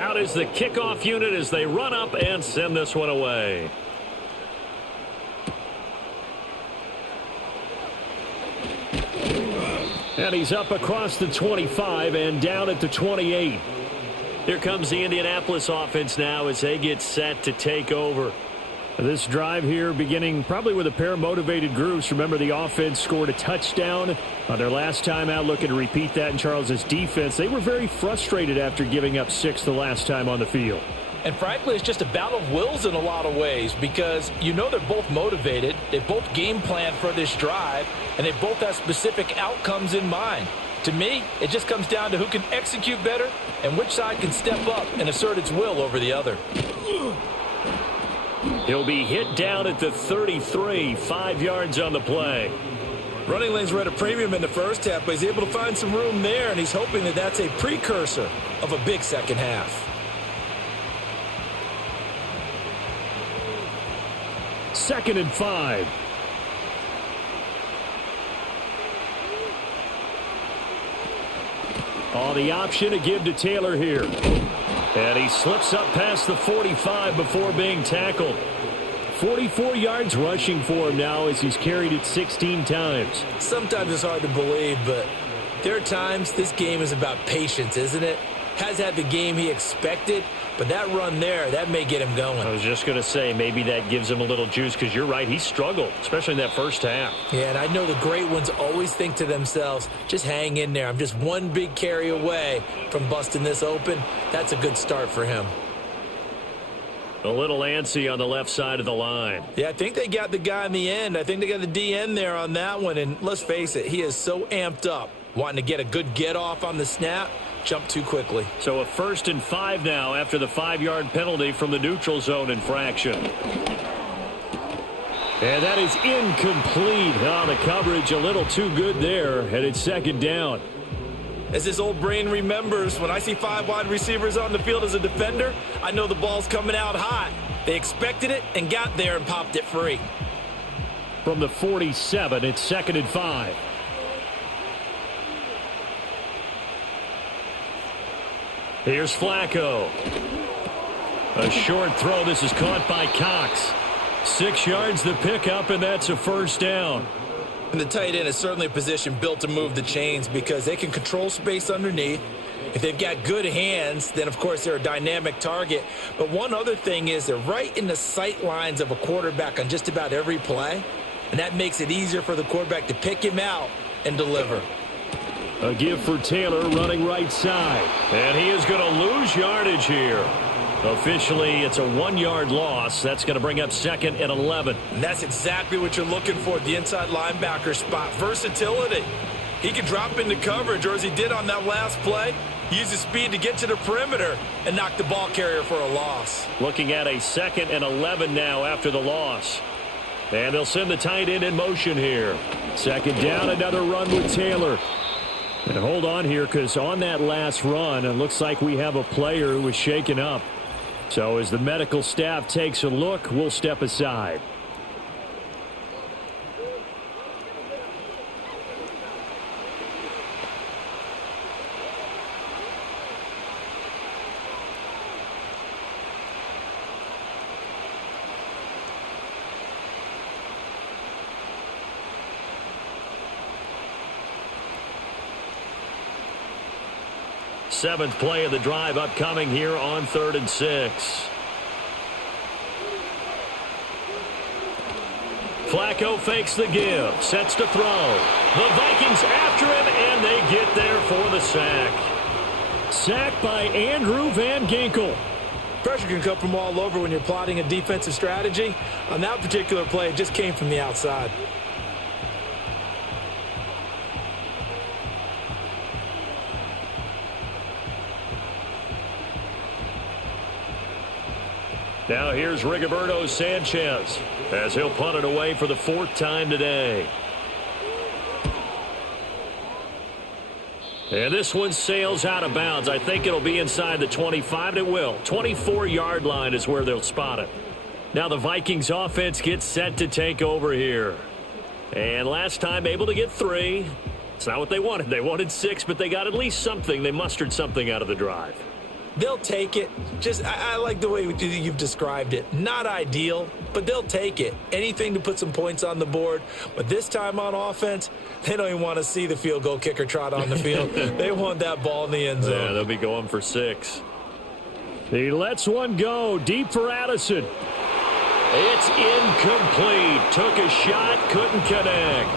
Out is the kickoff unit as they run up and send this one away. And he's up across the 25 and down at the 28. Here comes the Indianapolis offense now as they get set to take over. This drive here beginning probably with a pair of motivated groups. Remember, the offense scored a touchdown on their last time out. Looking to repeat that in Charles's defense. They were very frustrated after giving up 6 the last time on the field. And frankly, it's just a battle of wills in a lot of ways, because you know they're both motivated. They both game plan for this drive, and they both have specific outcomes in mind. To me, it just comes down to who can execute better and which side can step up and assert its will over the other. He'll be hit down at the 33, 5 yards on the play. Running lanes were at a premium in the first half, but he's able to find some room there, and he's hoping that that's a precursor of a big second half. Second and 5. On the option to give to Taylor here. And he slips up past the 45 before being tackled. 44 yards rushing for him now as he's carried it 16 times. Sometimes it's hard to believe, but there are times this game is about patience, isn't it? Has had the game he expected, but that run there, that may get him going. I was just going to say, maybe that gives him a little juice, because you're right, he struggled, especially in that first half. Yeah, and I know the great ones always think to themselves, just hang in there. I'm just one big carry away from busting this open. That's a good start for him. A little antsy on the left side of the line. Yeah, I think they got the guy in the end. I think they got the DN there on that one, and let's face it, he is so amped up, wanting to get a good get off on the snap. Jumped too quickly. So a 1st and 5 now after the 5-yard penalty from the neutral zone infraction. And that is incomplete. Oh, the coverage a little too good there, and it's second down. As his old brain remembers, when I see 5 wide receivers on the field as a defender, I know the ball's coming out hot. They expected it and got there and popped it free. From the 47, it's 2nd and 5. Here's Flacco. A short throw. This is caught by Cox. 6 yards the pickup, and that's a first down. And the tight end is certainly a position built to move the chains, because they can control space underneath. If they've got good hands, then, of course, they're a dynamic target. But one other thing is they're right in the sight lines of a quarterback on just about every play, and that makes it easier for the quarterback to pick him out and deliver. A give for Taylor running right side. And he is going to lose yardage here. Officially, it's a 1-yard loss. That's going to bring up 2nd and 11. And that's exactly what you're looking for at the inside linebacker spot. Versatility. He can drop into coverage, or as he did on that last play, use his speed to get to the perimeter and knock the ball carrier for a loss. Looking at a 2nd and 11 now after the loss. And they'll send the tight end in motion here. Second down, another run with Taylor. And hold on here, because on that last run, it looks like we have a player who was shaken up. So as the medical staff takes a look, we'll step aside. Seventh play of the drive upcoming here on 3rd and 6. Flacco fakes the give, sets to throw. The Vikings after him, and they get there for the sack. Sacked by Andrew Van Ginkel. Pressure can come from all over when you're plotting a defensive strategy. On that particular play, it just came from the outside. Now here's Rigoberto Sanchez as he'll punt it away for the 4th time today. And this one sails out of bounds. I think it'll be inside the 25. It will. 24-yard line is where they'll spot it. Now the Vikings offense gets set to take over here. And last time able to get 3. It's not what they wanted. They wanted 6, but they got at least something. They mustered something out of the drive. They'll take it. I like the way you've described it. Not ideal, but they'll take it. Anything to put some points on the board. But this time on offense, they don't even want to see the field goal kicker trot on the field. They want that ball in the end zone. Yeah, they'll be going for 6. He lets one go deep for Addison. It's incomplete. Took a shot, couldn't connect.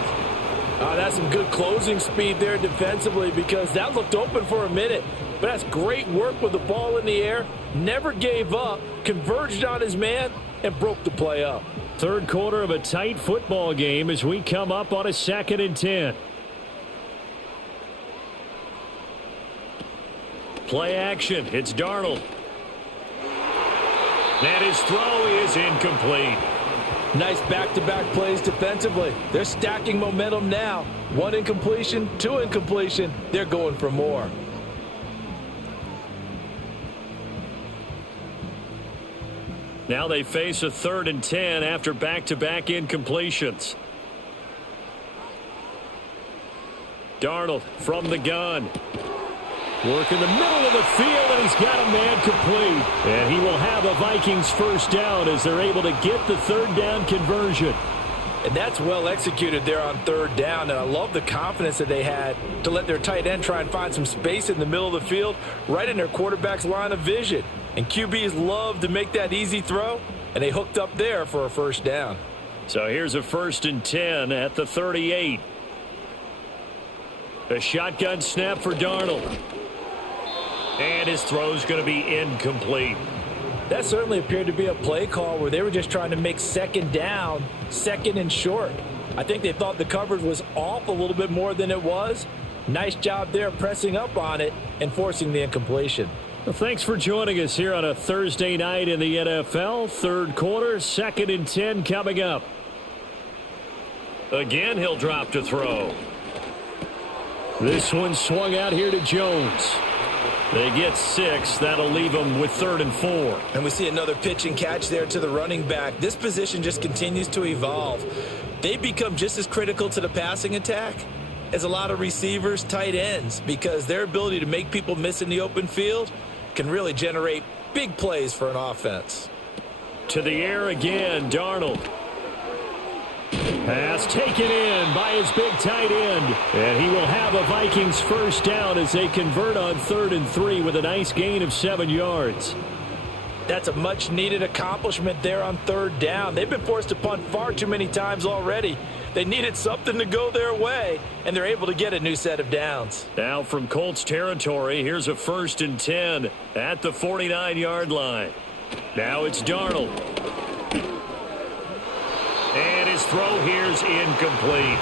That's some good closing speed there defensively because that looked open for a minute. But that's great work with the ball in the air. Never gave up, converged on his man, and broke the play up. 3rd quarter of a tight football game as we come up on a 2nd and 10. Play action. It's Darnold. And his throw is incomplete. Nice back-to-back plays defensively. They're stacking momentum now. 1 incompletion, 2 incompletion. They're going for more. Now they face a 3rd and 10 after back-to-back incompletions. Darnold from the gun. Work in the middle of the field, and he's got a man complete. And he will have a Vikings 1st down as they're able to get the 3rd down conversion. And that's well executed there on 3rd down. And I love the confidence that they had to let their tight end try and find some space in the middle of the field, right in their quarterback's line of vision. And QBs love to make that easy throw, and they hooked up there for a 1st down. So here's a 1st and 10 at the 38. A shotgun snap for Darnold. And his throw's going to be incomplete. That certainly appeared to be a play call where they were just trying to make 2nd down, 2nd and short. I think they thought the coverage was off a little bit more than it was. Nice job there pressing up on it and forcing the incompletion. Well, thanks for joining us here on a Thursday night in the NFL. 3rd quarter, 2nd and 10 coming up. Again, he'll drop to throw. This one swung out here to Jones. They get 6. That'll leave them with 3rd and 4. And we see another pitch and catch there to the running back. This position just continues to evolve. They become just as critical to the passing attack as a lot of receivers, tight ends, because their ability to make people miss in the open field can really generate big plays for an offense. To the air again, Darnold. Pass taken in by his big tight end. And he will have a Vikings 1st down as they convert on 3rd and 3 with a nice gain of 7 yards. That's a much-needed accomplishment there on 3rd down. They've been forced to punt far too many times already. They needed something to go their way, and they're able to get a new set of downs. Now from Colts territory, here's a 1st and 10 at the 49-yard line. Now it's Darnold. And his throw here's incomplete.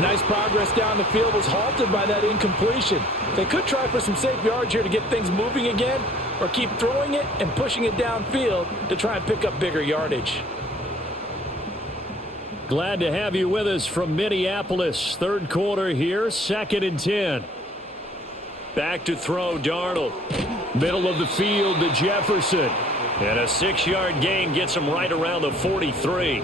Nice progress down the field was halted by that incompletion. They could try for some safe yards here to get things moving again, or keep throwing it and pushing it downfield to try and pick up bigger yardage. Glad to have you with us from Minneapolis. 3rd quarter here, 2nd and 10. Back to throw, Darnold. Middle of the field to Jefferson. And a 6-yard gain gets him right around the 43.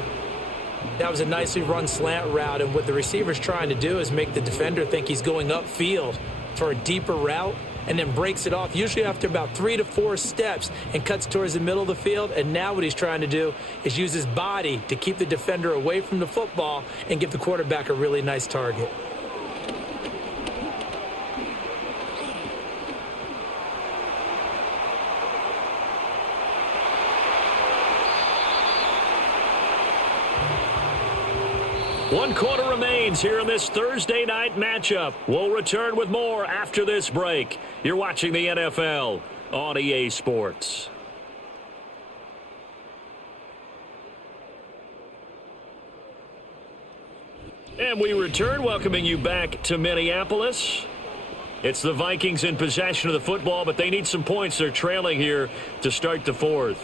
That was a nicely run slant route, and what the receiver's trying to do is make the defender think he's going upfield for a deeper route, and then breaks it off, usually after about 3 to 4 steps, and cuts towards the middle of the field. And now what he's trying to do is use his body to keep the defender away from the football and give the quarterback a really nice target. One quarter remains here in this Thursday night matchup. We'll return with more after this break. You're watching the NFL on EA Sports. And we return, welcoming you back to Minneapolis. It's the Vikings in possession of the football, but they need some points. They're trailing here to start the 4th.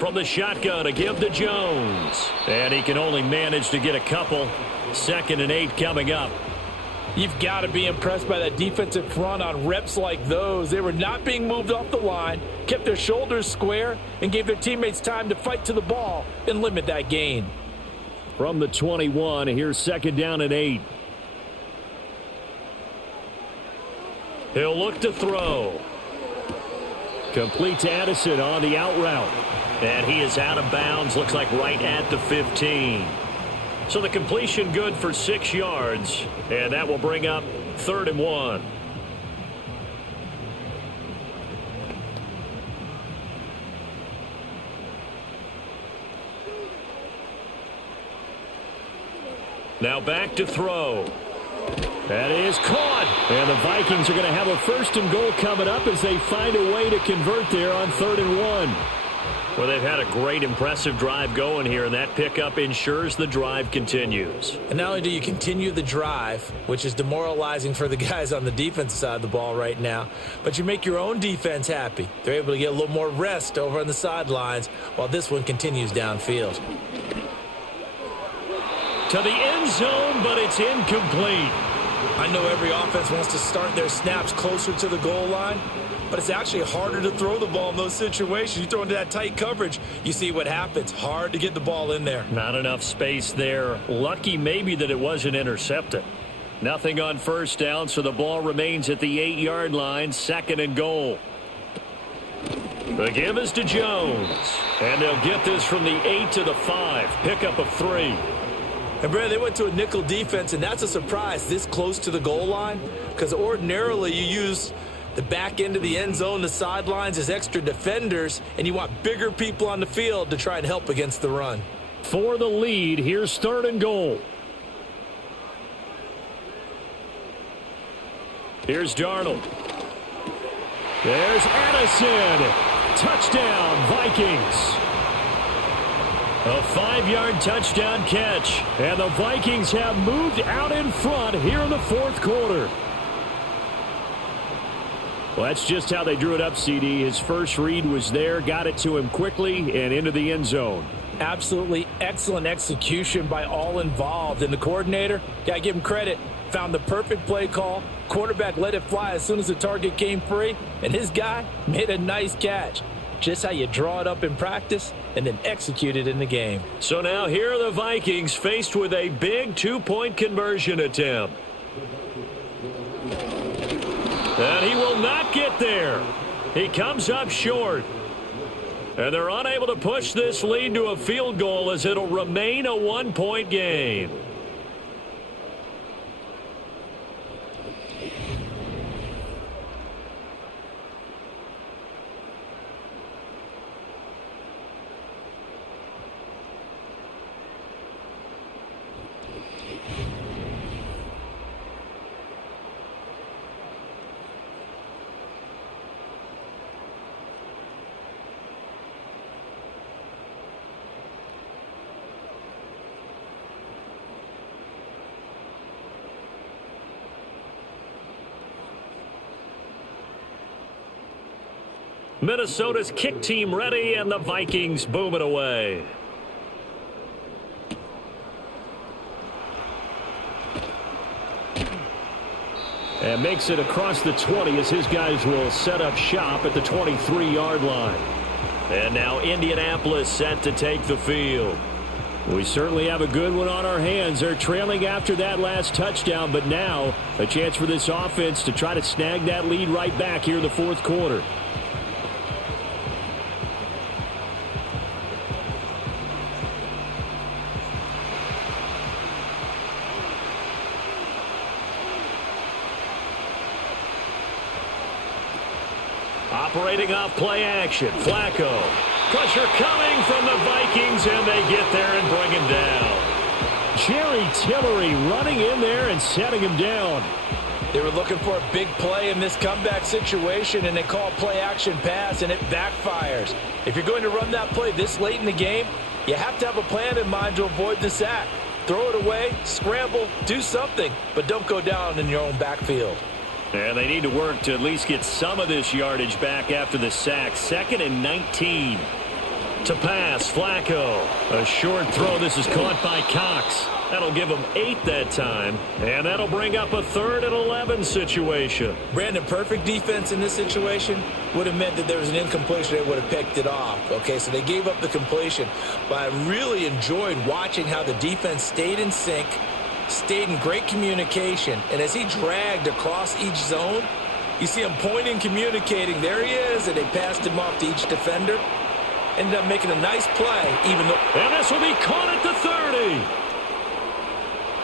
from the shotgun to give to Jones. And he can only manage to get a couple. 2nd and 8 coming up. You've got to be impressed by that defensive front on reps like those. They were not being moved off the line, kept their shoulders square, and gave their teammates time to fight to the ball and limit that gain. From the 21, here's 2nd down and 8. He'll look to throw. Complete to Addison on the out route. And he is out of bounds, looks like right at the 15. So the completion good for 6 yards, and that will bring up 3rd and 1. Now back to throw. That is caught. And the Vikings are going to have a 1st and goal coming up as they find a way to convert there on 3rd and 1. Well, they've had a great, impressive drive going here, and that pickup ensures the drive continues. And not only do you continue the drive, which is demoralizing for the guys on the defensive side of the ball right now, but you make your own defense happy. They're able to get a little more rest over on the sidelines while this one continues downfield. To the end zone, but it's incomplete. I know every offense wants to start their snaps closer to the goal line, but it's actually harder to throw the ball in those situations. You throw into that tight coverage, you see what happens. Hard to get the ball in there. Not enough space there. Lucky maybe that it wasn't intercepted. Nothing on 1st down, so the ball remains at the 8-yard line, 2nd and goal. The give is to Jones. And they'll get this from the 8 to the 5. Pickup of 3. And, Brad, they went to a nickel defense, and that's a surprise this close to the goal line, because ordinarily you use the back end of the end zone, the sidelines as extra defenders, and you want bigger people on the field to try and help against the run. For the lead, here's 3rd and goal. Here's Darnold. There's Addison. Touchdown, Vikings. A 5-yard touchdown catch. And the Vikings have moved out in front here in the 4th quarter. Well, that's just how they drew it up, CD. His first read was there, got it to him quickly, and into the end zone. Absolutely excellent execution by all involved. And the coordinator, got to give him credit, found the perfect play call. Quarterback let it fly as soon as the target came free, and his guy made a nice catch. Just how you draw it up in practice and then execute it in the game. So now here are the Vikings faced with a big 2-point conversion attempt. And he will not get there. He comes up short. And they're unable to push this lead to a field goal as it'll remain a 1-point game. Minnesota's kick team ready, and the Vikings boom it away. And makes it across the 20 as his guys will set up shop at the 23-yard line. And now Indianapolis set to take the field. We certainly have a good one on our hands. They're trailing after that last touchdown, but now a chance for this offense to try to snag that lead right back here in the 4th quarter. Operating off play action. Flacco. Pressure coming from the Vikings, and they get there and bring him down. Jerry Tillery running in there and setting him down. They were looking for a big play in this comeback situation, and they call play action pass, and it backfires. If you're going to run that play this late in the game, you have to have a plan in mind to avoid the sack. Throw it away, scramble, do something, but don't go down in your own backfield. And they need to work to at least get some of this yardage back after the sack. 2nd and 19. To pass, Flacco. A short throw. This is caught by Cox. That'll give him 8 that time. And that'll bring up a 3rd and 11 situation. Brandon, perfect defense in this situation would have meant that there was an incompletion. They would have picked it off. Okay, so they gave up the completion. But I really enjoyed watching how the defense stayed in sync, stayed in great communication. And as he dragged across each zone, you see him pointing, communicating. There he is, and they passed him off to each defender. Ended up making a nice play, even though... And this will be caught at the 30.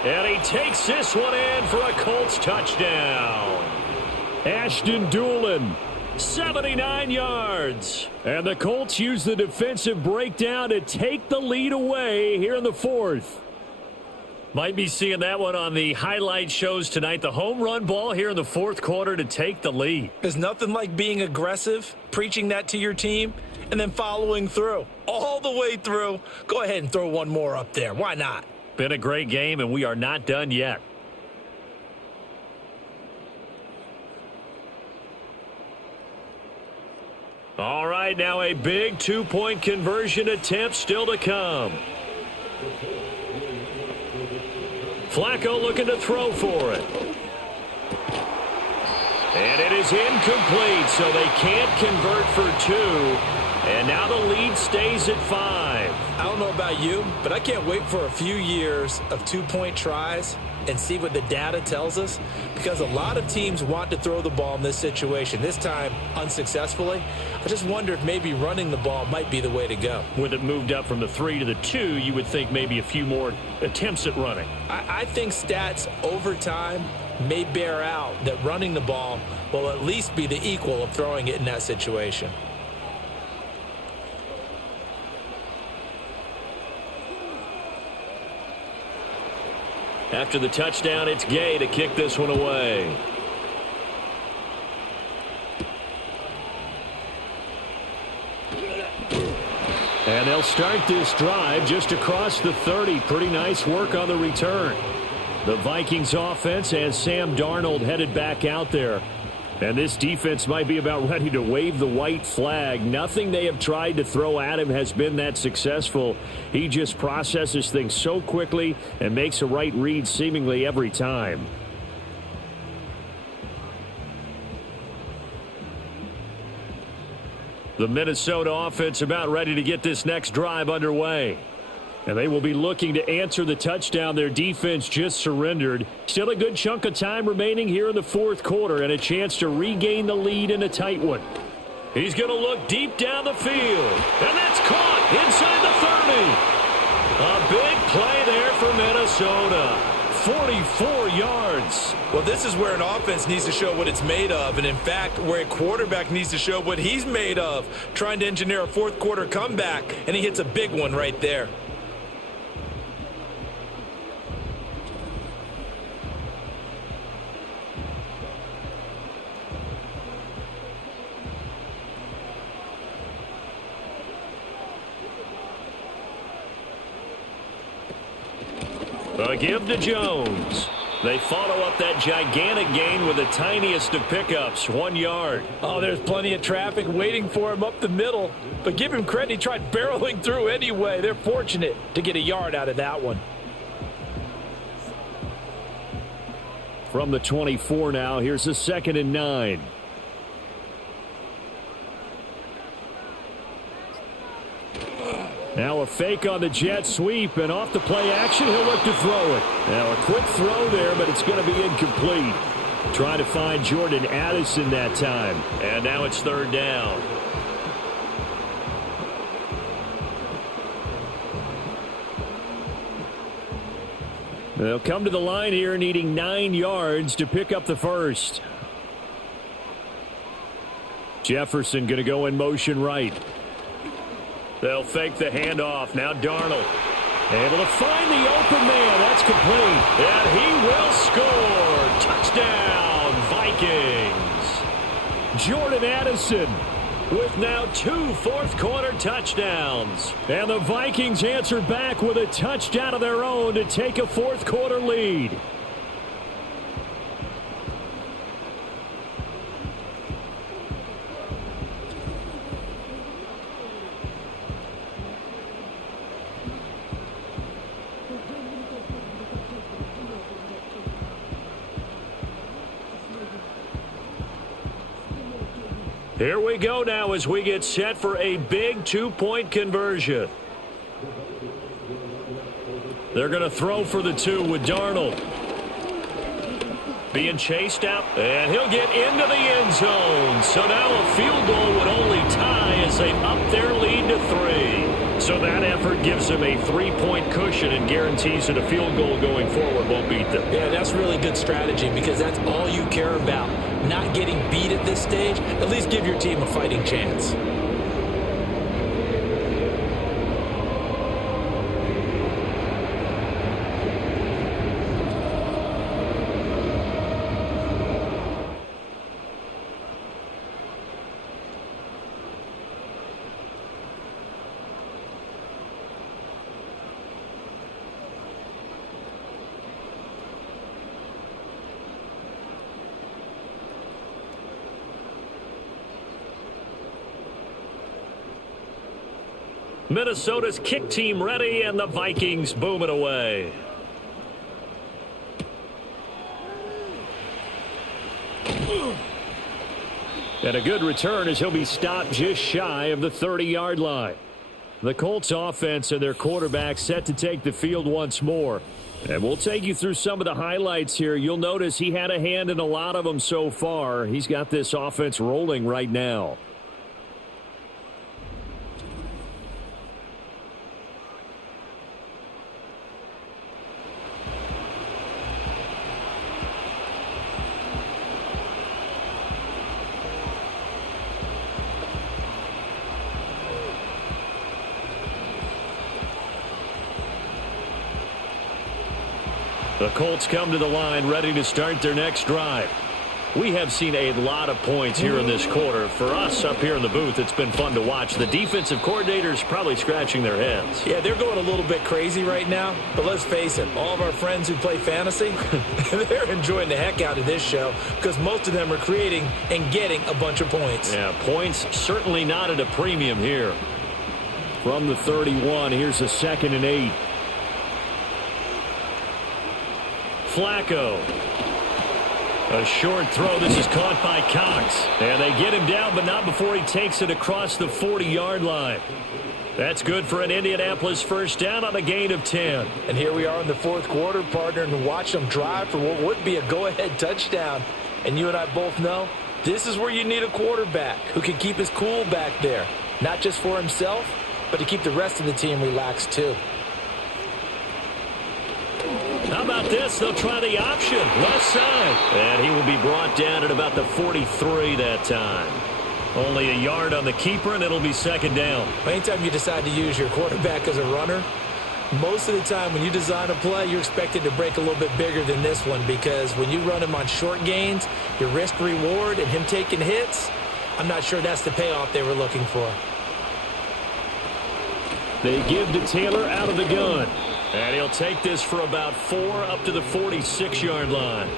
And he takes this one in for a Colts touchdown. Ashton Doolin, 79 yards. And the Colts use the defensive breakdown to take the lead away here in the 4th. Might be seeing that one on the highlight shows tonight. The home run ball here in the 4th quarter to take the lead. There's nothing like being aggressive, preaching that to your team, and then following through. All the way through. Go ahead and throw one more up there. Why not? Been a great game, and we are not done yet. All right, now a big 2-point conversion attempt still to come. Flacco looking to throw for it. And it is incomplete, so they can't convert for 2. And now the lead stays at 5. I don't know about you, but I can't wait for a few years of 2-point tries and see what the data tells us, because a lot of teams want to throw the ball in this situation, this time unsuccessfully. I just wonder if maybe running the ball might be the way to go. With it moved up from the 3 to the 2, you would think maybe a few more attempts at running. I think stats over time may bear out that running the ball will at least be the equal of throwing it in that situation. After the touchdown, it's Gay to kick this one away. And they'll start this drive just across the 30. Pretty nice work on the return. The Vikings offense has Sam Darnold headed back out there. And this defense might be about ready to wave the white flag. Nothing they have tried to throw at him has been that successful. He just processes things so quickly and makes a right read seemingly every time. The Minnesota offense about ready to get this next drive underway. And they will be looking to answer the touchdown their defense just surrendered. Still a good chunk of time remaining here in the 4th quarter and a chance to regain the lead in a tight one. He's going to look deep down the field. And that's caught inside the 30. A big play there for Minnesota. 44 yards. Well, this is where an offense needs to show what it's made of. And, in fact, where a quarterback needs to show what he's made of. Trying to engineer a 4th quarter comeback. And he hits a big one right there. A give to Jones. They follow up that gigantic gain with the tiniest of pickups, 1 yard. Oh, there's plenty of traffic waiting for him up the middle. But give him credit, he tried barreling through anyway. They're fortunate to get a yard out of that one. From the 24 now, here's a 2nd and 9. Now a fake on the jet sweep, and off the play action, he'll look to throw it. Now a quick throw there, but it's going to be incomplete. Trying to find Jordan Addison that time. And now it's 3rd down. They'll come to the line here needing 9 yards to pick up the first. Jefferson going to go in motion right. They'll fake the handoff. Now Darnold able to find the open man. That's complete. And he will score. Touchdown, Vikings. Jordan Addison with now 2 4th quarter touchdowns. And the Vikings answer back with a touchdown of their own to take a 4th quarter lead. Here we go now as we get set for a big two-point conversion. They're going to throw for the 2 with Darnold. Being chased out, and he'll get into the end zone. So now a field goal would only tie as they've upped their lead to 3. So that effort gives them a 3-point cushion and guarantees that a field goal going forward won't beat them. Yeah, that's really good strategy because that's all you care about. Not getting beat at this stage, at least give your team a fighting chance. Minnesota's kick team ready, and the Vikings boom it away. And a good return as he'll be stopped just shy of the 30-yard line. The Colts offense and their quarterback set to take the field once more. And we'll take you through some of the highlights here. You'll notice he had a hand in a lot of them so far. He's got this offense rolling right now. The Colts come to the line ready to start their next drive. We have seen a lot of points here in this quarter. For us up here in the booth, it's been fun to watch. The defensive coordinators probably scratching their heads. Yeah, they're going a little bit crazy right now. But let's face it, all of our friends who play fantasy, they're enjoying the heck out of this show because most of them are creating and getting a bunch of points. Yeah, points certainly not at a premium here. From the 31, here's a 2nd and 8. Flacco. A short throw. This is caught by Cox. And they get him down, but not before he takes it across the 40-yard line. That's good for an Indianapolis first down on a gain of 10. And here we are in the 4th quarter, partner, and watch them drive for what would be a go-ahead touchdown. And you and I both know this is where you need a quarterback who can keep his cool back there. Not just for himself, but to keep the rest of the team relaxed too. How about this? They'll try the option. Left side. And he will be brought down at about the 43 that time. Only a yard on the keeper, and it'll be 2nd down. Anytime you decide to use your quarterback as a runner, most of the time when you design a play, you're expected to break a little bit bigger than this one because when you run him on short gains, your risk-reward and him taking hits, I'm not sure that's the payoff they were looking for. They give to Taylor out of the gun. And he'll take this for about 4 up to the 46-yard line.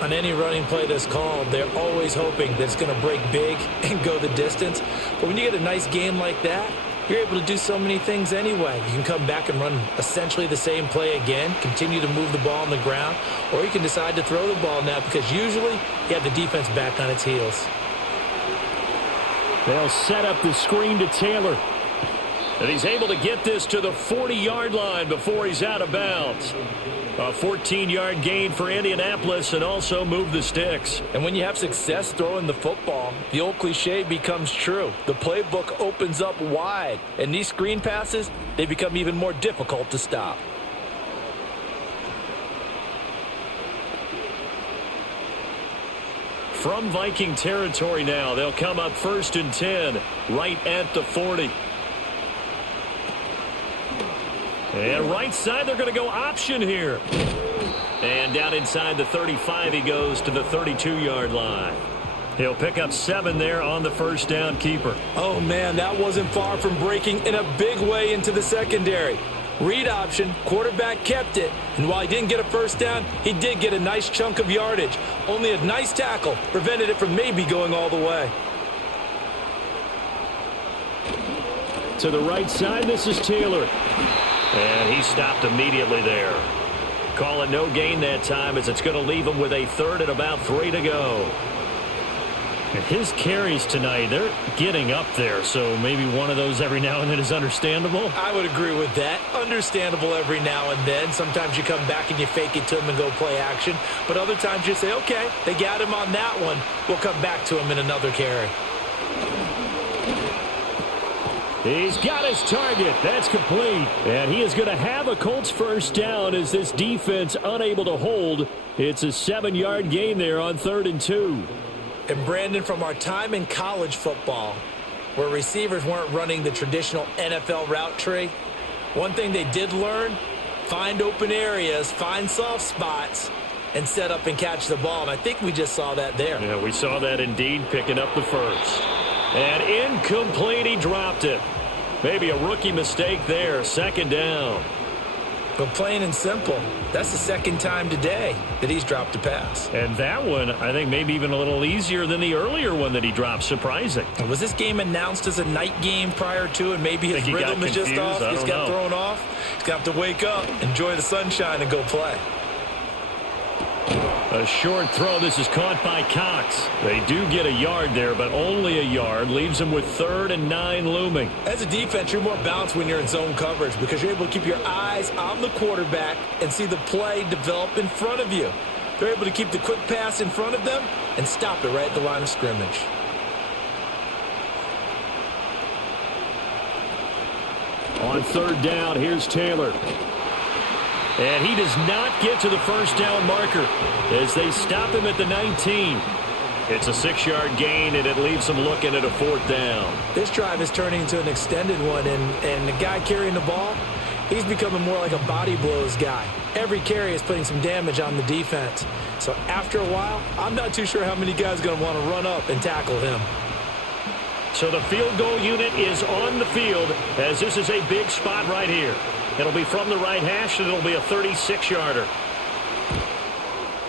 On any running play that's called, they're always hoping that it's going to break big and go the distance. But when you get a nice game like that, you're able to do so many things anyway. You can come back and run essentially the same play again, continue to move the ball on the ground, or you can decide to throw the ball now because usually you have the defense back on its heels. They'll set up the screen to Taylor. And he's able to get this to the 40-yard line before he's out of bounds. A 14-yard gain for Indianapolis and also move the sticks. And when you have success throwing the football, the old cliche becomes true. The playbook opens up wide. And these screen passes, they become even more difficult to stop. From Viking territory now, they'll come up 1st and 10, right at the 40. And right side, they're going to go option here. And down inside the 35, he goes to the 32-yard line. He'll pick up 7 there on the first down keeper. Oh, man, that wasn't far from breaking in a big way into the secondary. Read option, quarterback kept it. And while he didn't get a first down, he did get a nice chunk of yardage. Only a nice tackle prevented it from maybe going all the way. To the right side, this is Taylor. And he stopped immediately there. Call it no gain that time as it's going to leave him with a 3rd and about 3 to go. And his carries tonight, they're getting up there, so maybe one of those every now and then is understandable. I would agree with that. Understandable every now and then. Sometimes you come back and you fake it to him and go play action. But other times you say, okay, they got him on that one. We'll come back to him in another carry. He's got his target. That's complete. And he is going to have a Colts first down as this defense unable to hold. It's a 7-yard gain there on 3rd and 2. And Brandon, from our time in college football, where receivers weren't running the traditional NFL route tree, one thing they did learn, find open areas, find soft spots, and set up and catch the ball. And I think we just saw that there. Yeah, we saw that indeed, picking up the first. And incomplete, he dropped it. Maybe a rookie mistake there, 2nd down. But plain and simple, that's the 2nd time today that he's dropped a pass. And that one, I think, maybe even a little easier than the earlier one that he dropped. Surprising. Was this game announced as a night game prior to, and maybe his rhythm is just off? He's got thrown off. He's got to wake up, enjoy the sunshine, and go play. A short throw. This is caught by Cox. They do get a yard there, but only a yard. Leaves them with 3rd and 9 looming. As a defense, you're more balanced when you're in zone coverage because you're able to keep your eyes on the quarterback and see the play develop in front of you. They're able to keep the quick pass in front of them and stop it right at the line of scrimmage. On 3rd down, here's Taylor. And he does not get to the first down marker as they stop him at the 19. It's a 6-yard gain, and it leaves them looking at a 4th down. This drive is turning into an extended one, and the guy carrying the ball, he's becoming more like a body blows guy. Every carry is putting some damage on the defense. So after a while, I'm not too sure how many guys are going to want to run up and tackle him. So the field goal unit is on the field as this is a big spot right here. It'll be from the right hash, and it'll be a 36-yarder.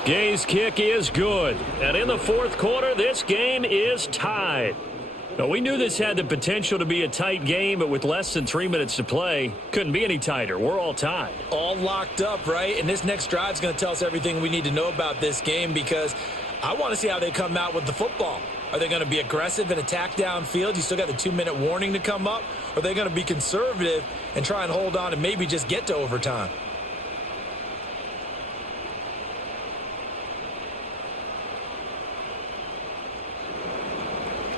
Gay's kick is good. And in the 4th quarter, this game is tied. Now, we knew this had the potential to be a tight game, but with less than 3 minutes to play, couldn't be any tighter. We're all tied. All locked up, right? And this next drive is going to tell us everything we need to know about this game because I want to see how they come out with the football. Are they going to be aggressive and attack downfield? You still got the 2-minute warning to come up? Or are they going to be conservative and try and hold on and maybe just get to overtime?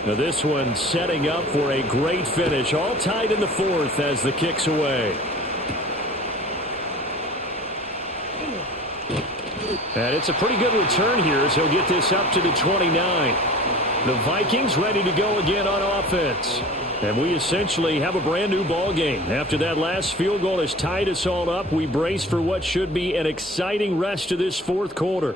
Now this one setting up for a great finish. All tied in the 4th as the kick's away. And it's a pretty good return here as he'll get this up to the 29. The Vikings ready to go again on offense. And we essentially have a brand new ball game. After that last field goal has tied us all up, we brace for what should be an exciting rest of this 4th quarter.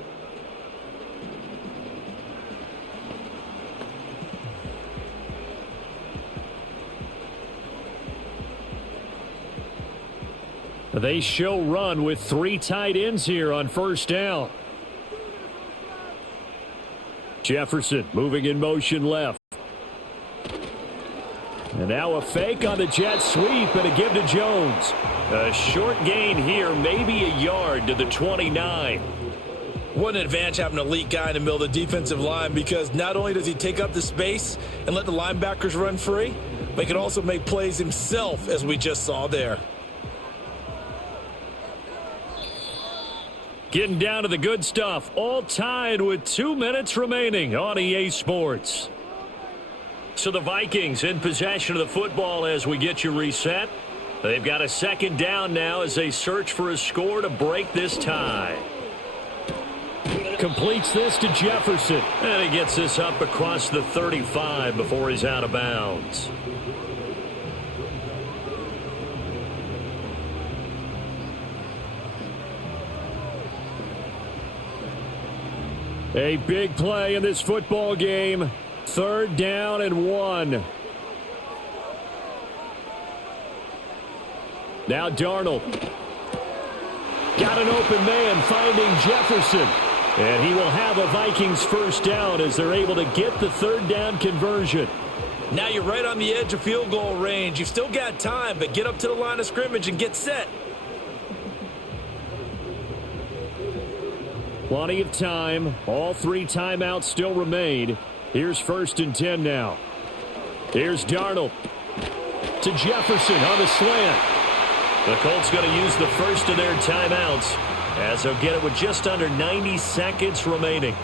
They show run with 3 tight ends here on 1st down. Jefferson moving in motion left. And now a fake on the jet sweep and a give to Jones. A short gain here, maybe a yard to the 29. What an advantage having an elite guy in the middle of the defensive line because not only does he take up the space and let the linebackers run free, but he can also make plays himself as we just saw there. Getting down to the good stuff. All tied with 2 minutes remaining on EA Sports. So the Vikings in possession of the football as we get you reset. They've got a 2nd down now as they search for a score to break this tie. Completes this to Jefferson. And he gets this up across the 35 before he's out of bounds. A big play in this football game. 3rd down and 1. Now Darnold. Got an open man finding Jefferson. And he will have a Vikings first down as they're able to get the 3rd down conversion. Now you're right on the edge of field goal range. You've still got time, but get up to the line of scrimmage and get set. Plenty of time. All 3 timeouts still remain. Here's 1st and 10 now. Here's Darnold to Jefferson on the slant. The Colts going to use the first of their timeouts as they'll get it with just under 90 seconds remaining.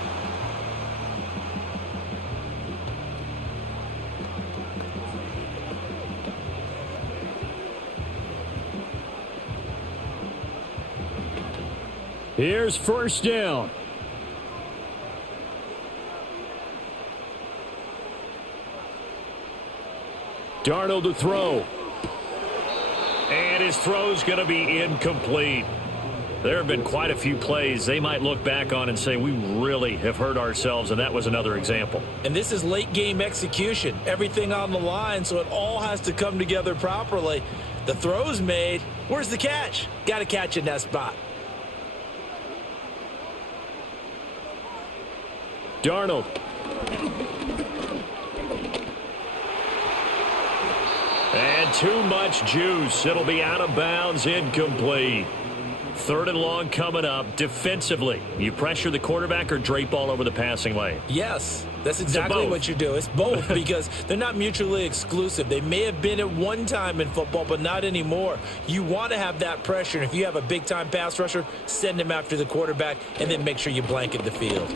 Here's 1st down. Darnold to throw. And his throw's going to be incomplete. There have been quite a few plays they might look back on and say, we really have hurt ourselves, and that was another example. And this is late game execution. Everything on the line, so it all has to come together properly. The throw's made. Where's the catch? Got to catch in that spot. Darnold. And too much juice. It'll be out of bounds, incomplete. 3rd and long coming up. Defensively, you pressure the quarterback or drape all over the passing lane? Yes, that's exactly what you do. It's both because they're not mutually exclusive. They may have been at one time in football, but not anymore. You want to have that pressure, and if you have a big-time pass rusher, send him after the quarterback, and then make sure you blanket the field.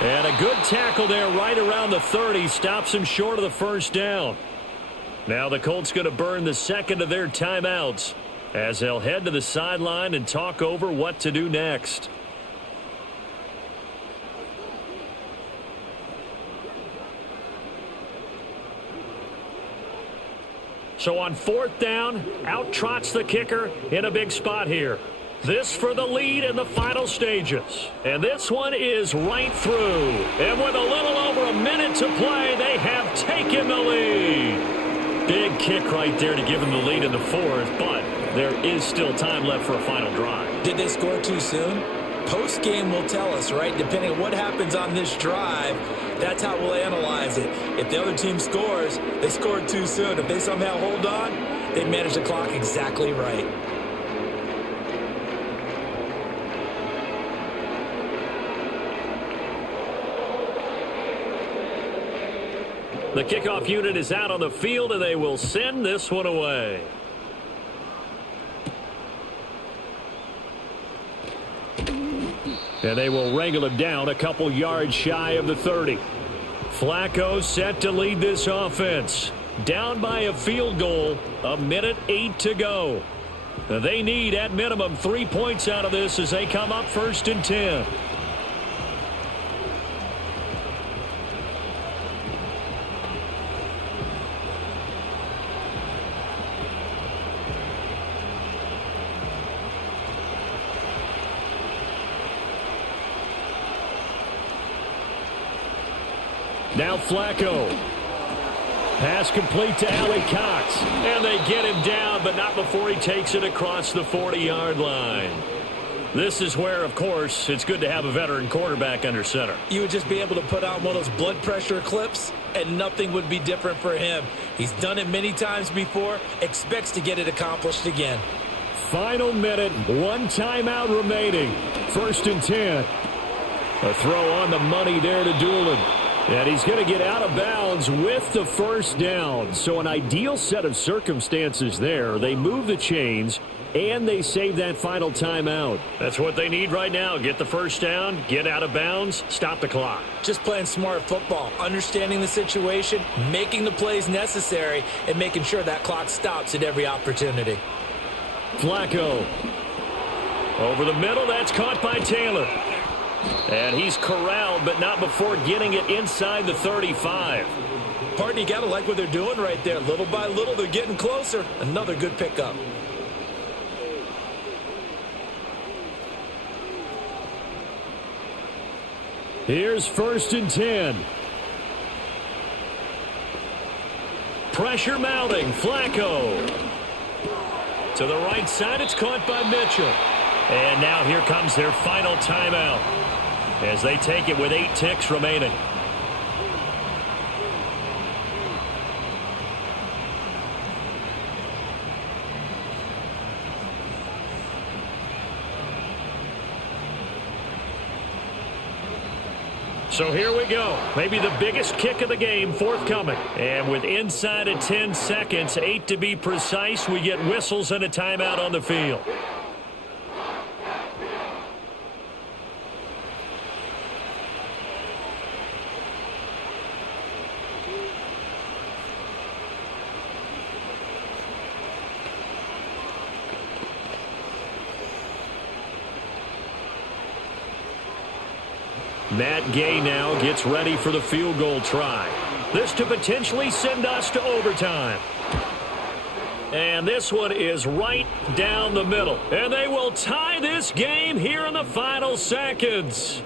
And a good tackle there right around the 30. Stops him short of the 1st down. Now the Colts going to burn the 2nd of their timeouts as they'll head to the sideline and talk over what to do next. So on 4th down, out trots the kicker in a big spot here. This for the lead in the final stages. And this one is right through. And with a little over a minute to play, they have taken the lead. Big kick right there to give them the lead in the 4th, but there is still time left for a final drive. Did they score too soon? Post-game will tell us, right? Depending on what happens on this drive, that's how we'll analyze it. If the other team scores, they scored too soon. If they somehow hold on, they manage the clock exactly right. The kickoff unit is out on the field, and they will send this one away. And they will wrangle him down a couple yards shy of the 30. Flacco set to lead this offense. Down by a field goal, 1:08 to go. They need at minimum 3 points out of this as they come up 1st and 10. Now Flacco. Pass complete to Allie Cox. And they get him down, but not before he takes it across the 40-yard line. This is where, of course, it's good to have a veteran quarterback under center. You would just be able to put on one of those blood pressure clips, and nothing would be different for him. He's done it many times before, expects to get it accomplished again. Final minute, 1 timeout remaining. 1st and 10. A throw on the money there to Doolin. And he's going to get out of bounds with the 1st down. So an ideal set of circumstances there. They move the chains, and they save that final timeout. That's what they need right now. Get the 1st down, get out of bounds, stop the clock. Just playing smart football, understanding the situation, making the plays necessary, and making sure that clock stops at every opportunity. Flacco. Over the middle, that's caught by Taylor. And he's corralled, but not before getting it inside the 35. Partner, you got to like what they're doing right there. Little by little, they're getting closer. Another good pickup. Here's 1st and 10. Pressure mounting. Flacco. To the right side, it's caught by Mitchell. And now here comes their final timeout as they take it with 8 ticks remaining. So here we go. Maybe the biggest kick of the game forthcoming. And with inside of 10 seconds, 8 to be precise, we get whistles and a timeout on the field. Matt Gay now gets ready for the field goal try. This to potentially send us to overtime. And this one is right down the middle. And they will tie this game here in the final seconds.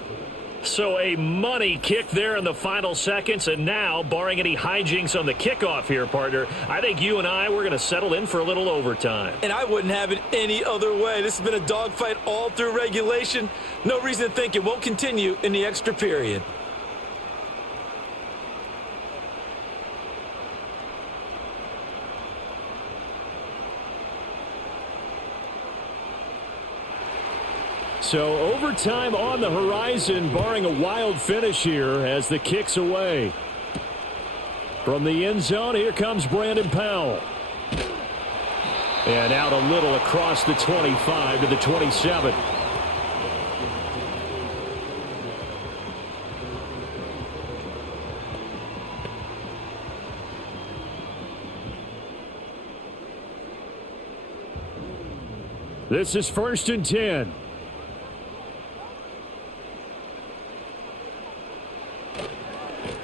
So a money kick there in the final seconds. And now, barring any hijinks on the kickoff here, partner, I think you and I, we're going to settle in for a little overtime. And I wouldn't have it any other way. This has been a dogfight all through regulation. No reason to think it won't continue in the extra period. So overtime on the horizon, barring a wild finish here as the kick's away. From the end zone, here comes Brandon Powell. And out a little across the 25 to the 27. This is 1st and 10.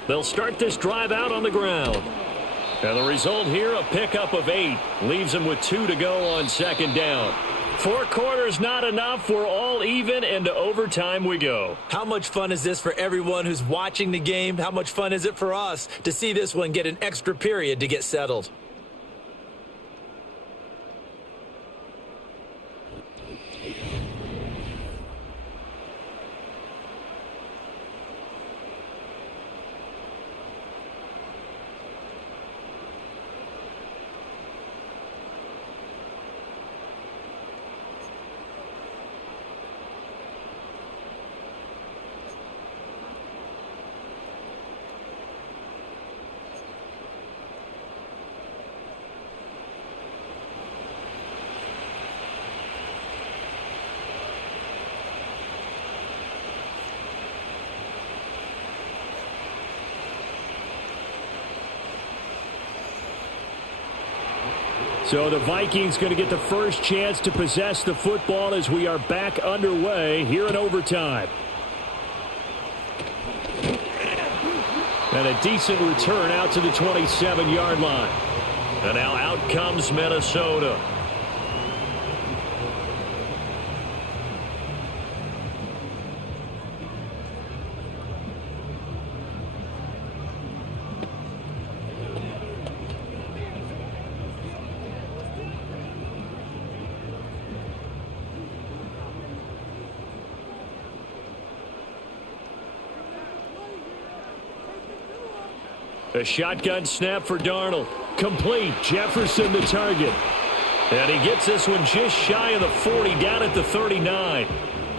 They'll start this drive out on the ground. And the result here, a pickup of 8. Leaves them with 2 to go on 2nd down. 4 quarters not enough. We're all even, and to overtime we go. How much fun is this for everyone who's watching the game? How much fun is it for us to see this one get an extra period to get settled? So the Vikings going to get the first chance to possess the football as we are back underway here in overtime. And a decent return out to the 27-yard line. And now out comes Minnesota. A shotgun snap for Darnold. Complete. Jefferson the target. And he gets this one just shy of the 40, down at the 39.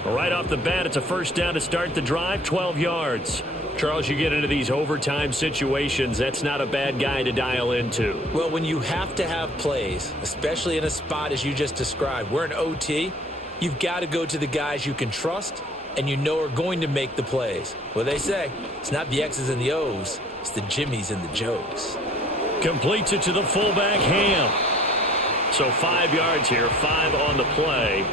Right off the bat, it's a first down to start the drive, 12 yards. Charles, you get into these overtime situations, that's not a bad guy to dial into. Well, when you have to have plays, especially in a spot as you just described, we're in OT, you've got to go to the guys you can trust and you know are going to make the plays. Well, they say it's not the X's and the O's, it's the Jimmies and the Joes. Completes it to the fullback, Ham. So 5 yards here, 5 on the play,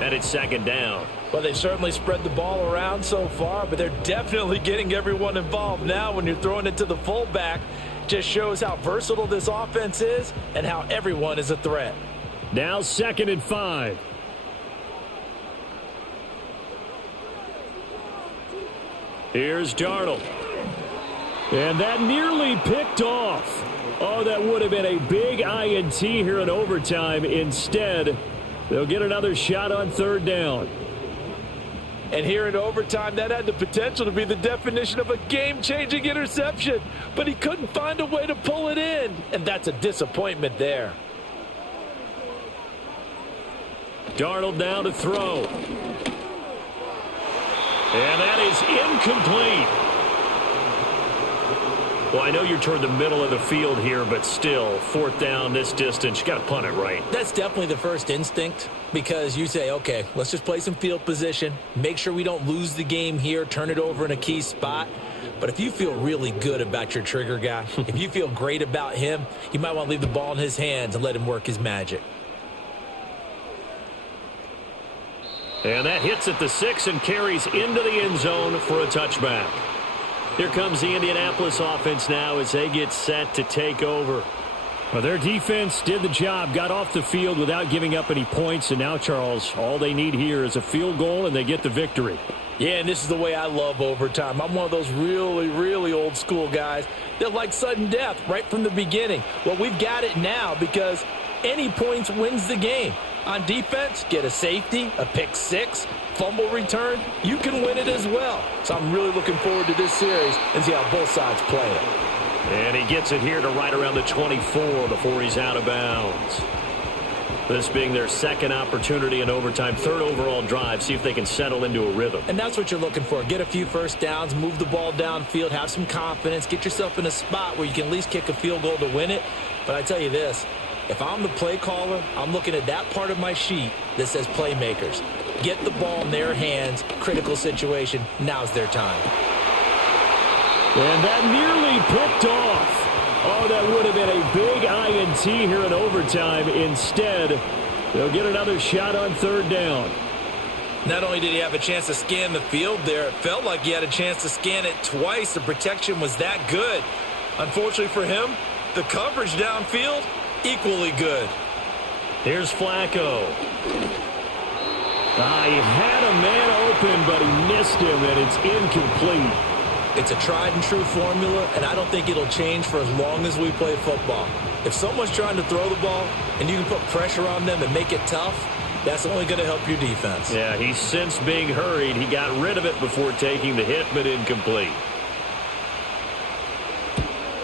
and it's 2nd down. Well, they've certainly spread the ball around so far, but they're definitely getting everyone involved now when you're throwing it to the fullback. Just shows how versatile this offense is and how everyone is a threat. Now 2nd and 5. Here's Darnold. And that nearly picked off. Oh, that would have been a big INT here in overtime. Instead, they'll get another shot on 3rd down. And here in overtime, that had the potential to be the definition of a game-changing interception. But he couldn't find a way to pull it in. And that's a disappointment there. Darnold now to throw. And that is incomplete. Well, I know you're toward the middle of the field here, but still, fourth down this distance, you got to punt it right. That's definitely the first instinct because you say, okay, let's just play some field position, make sure we don't lose the game here, turn it over in a key spot. But if you feel really good about your trigger guy, if you feel great about him, you might want to leave the ball in his hands and let him work his magic. And that hits at the 6 and carries into the end zone for a touchback. Here comes the Indianapolis offense now as they get set to take over. Well, their defense did the job, got off the field without giving up any points. And now, Charles, all they need here is a field goal and they get the victory. Yeah, and this is the way I love overtime. I'm one of those really, really old school guys that like sudden death right from the beginning. Well, we've got it now because any points wins the game. On defense, get a safety, a pick six, fumble return, you can win it as well. So I'm really looking forward to this series and see how both sides play it. And he gets it here to right around the 24 before he's out of bounds. This being their second opportunity in overtime, third overall drive, see if they can settle into a rhythm. And that's what you're looking for. Get a few first downs, move the ball downfield, have some confidence, get yourself in a spot where you can at least kick a field goal to win it. But I tell you this, if I'm the play caller, I'm looking at that part of my sheet that says playmakers. Get the ball in their hands, critical situation, now's their time. And that nearly picked off. Oh, that would have been a big INT here in overtime. Instead, they'll get another shot on third down. Not only did he have a chance to scan the field there, it felt like he had a chance to scan it twice. The protection was that good. Unfortunately for him, the coverage downfield, equally good. Here's Flacco. He had a man open, but he missed him, and it's incomplete. It's a tried-and-true formula, and I don't think it'll change for as long as we play football. If someone's trying to throw the ball and you can put pressure on them and make it tough, that's only going to help your defense. Yeah, he's since being hurried. He got rid of it before taking the hit, but incomplete.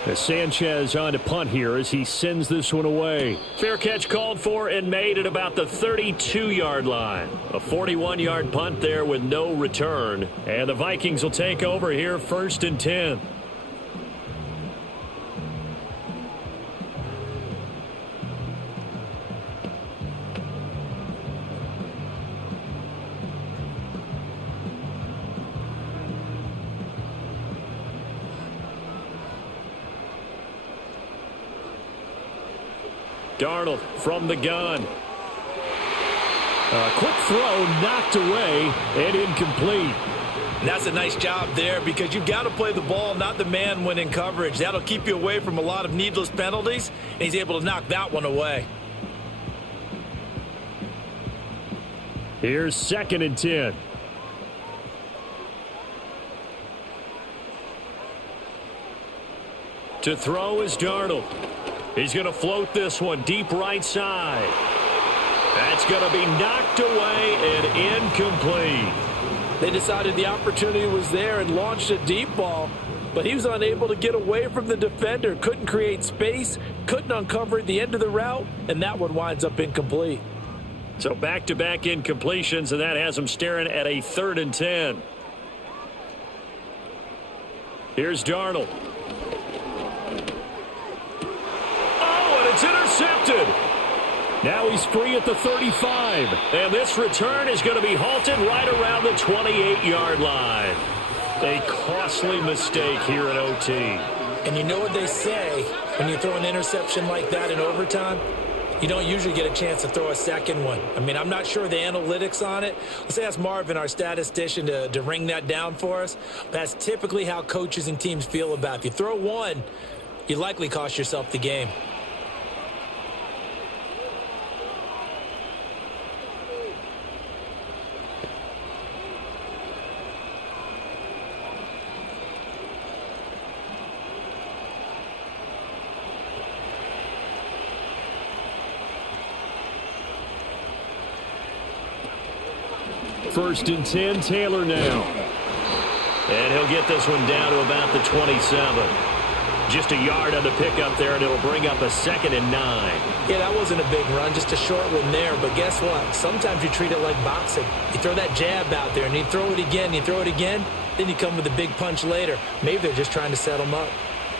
As Sanchez on to punt here as he sends this one away. Fair catch called for and made at about the 32-yard line. A 41-yard punt there with no return. And the Vikings will take over here first and 10. Darnold from the gun. A quick throw knocked away and incomplete. And that's a nice job there because you've got to play the ball, not the man when in coverage. That'll keep you away from a lot of needless penalties, and he's able to knock that one away. Here's second and 10. To throw is Darnold. He's going to float this one deep right side. That's going to be knocked away and incomplete. They decided the opportunity was there and launched a deep ball, but he was unable to get away from the defender, couldn't create space, couldn't uncover at the end of the route, and that one winds up incomplete. So back-to-back incompletions, and that has him staring at a third and 10. Here's Darnold. It's intercepted. Now he's free at the 35. And this return is going to be halted right around the 28-yard line. A costly mistake here in OT. And you know what they say when you throw an interception like that in overtime? You don't usually get a chance to throw a second one. I mean, I'm not sure the analytics on it. Let's ask Marvin, our statistician, to ring that down for us. That's typically how coaches and teams feel about it. If you throw one, you likely cost yourself the game. First and 10, Taylor now. And he'll get this one down to about the 27. Just a yard on the pickup there, and it'll bring up a 2nd and 9. Yeah, that wasn't a big run, just a short one there. But guess what? Sometimes you treat it like boxing. You throw that jab out there, and you throw it again, then you come with a big punch later. Maybe they're just trying to set them up.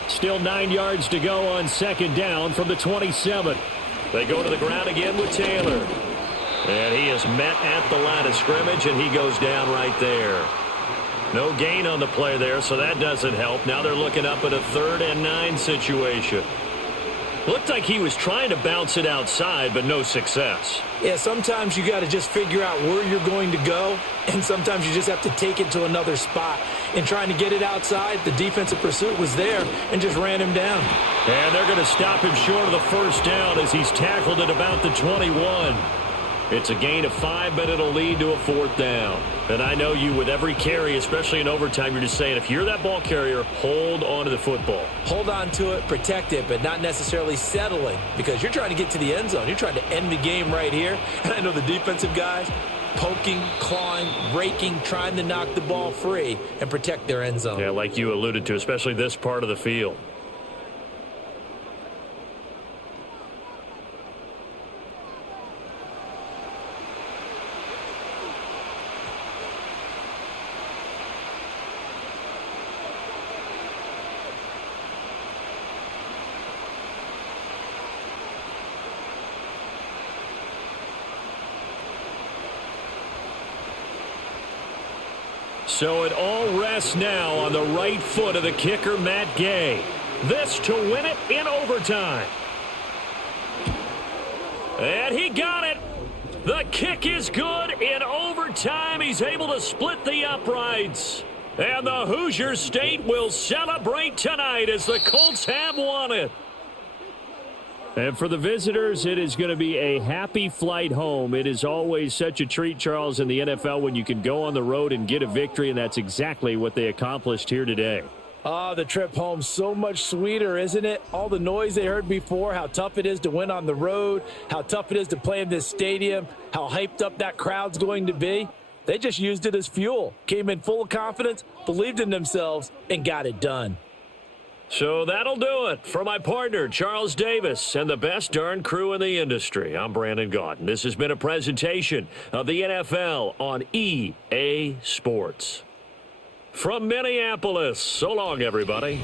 Still 9 yards to go on 2nd down from the 27. They go to the ground again with Taylor. And he is met at the line of scrimmage, and he goes down right there. No gain on the play there, so that doesn't help. Now they're looking up at a 3rd and 9 situation. Looked like he was trying to bounce it outside, but no success. Yeah, sometimes you got to just figure out where you're going to go, and sometimes you just have to take it to another spot. In trying to get it outside, the defensive pursuit was there and just ran him down. And they're going to stop him short of the 1st down as he's tackled at about the 21. It's a gain of 5, but it'll lead to a 4th down. And I know you, with every carry, especially in overtime, you're just saying, if you're that ball carrier, hold on to the football. Hold on to it, protect it, but not necessarily settling, because you're trying to get to the end zone. You're trying to end the game right here. And I know the defensive guys poking, clawing, raking, trying to knock the ball free and protect their end zone. Yeah, like you alluded to, especially this part of the field. So it all rests now on the right foot of the kicker, Matt Gay. This to win it in overtime. And he got it. The kick is good in overtime. He's able to split the uprights. And the Hoosier State will celebrate tonight as the Colts have won it. And for the visitors, it is going to be a happy flight home. It is always such a treat, Charles, in the NFL when you can go on the road and get a victory, and that's exactly what they accomplished here today. The trip home, so much sweeter, isn't it? All the noise they heard before, how tough it is to win on the road, how tough it is to play in this stadium, how hyped up that crowd's going to be. They just used it as fuel, came in full of confidence, believed in themselves, and got it done. So that'll do it for my partner, Charles Davis, and the best darn crew in the industry. I'm Brandon Gaudin. This has been a presentation of the NFL on EA Sports. From Minneapolis, so long, everybody.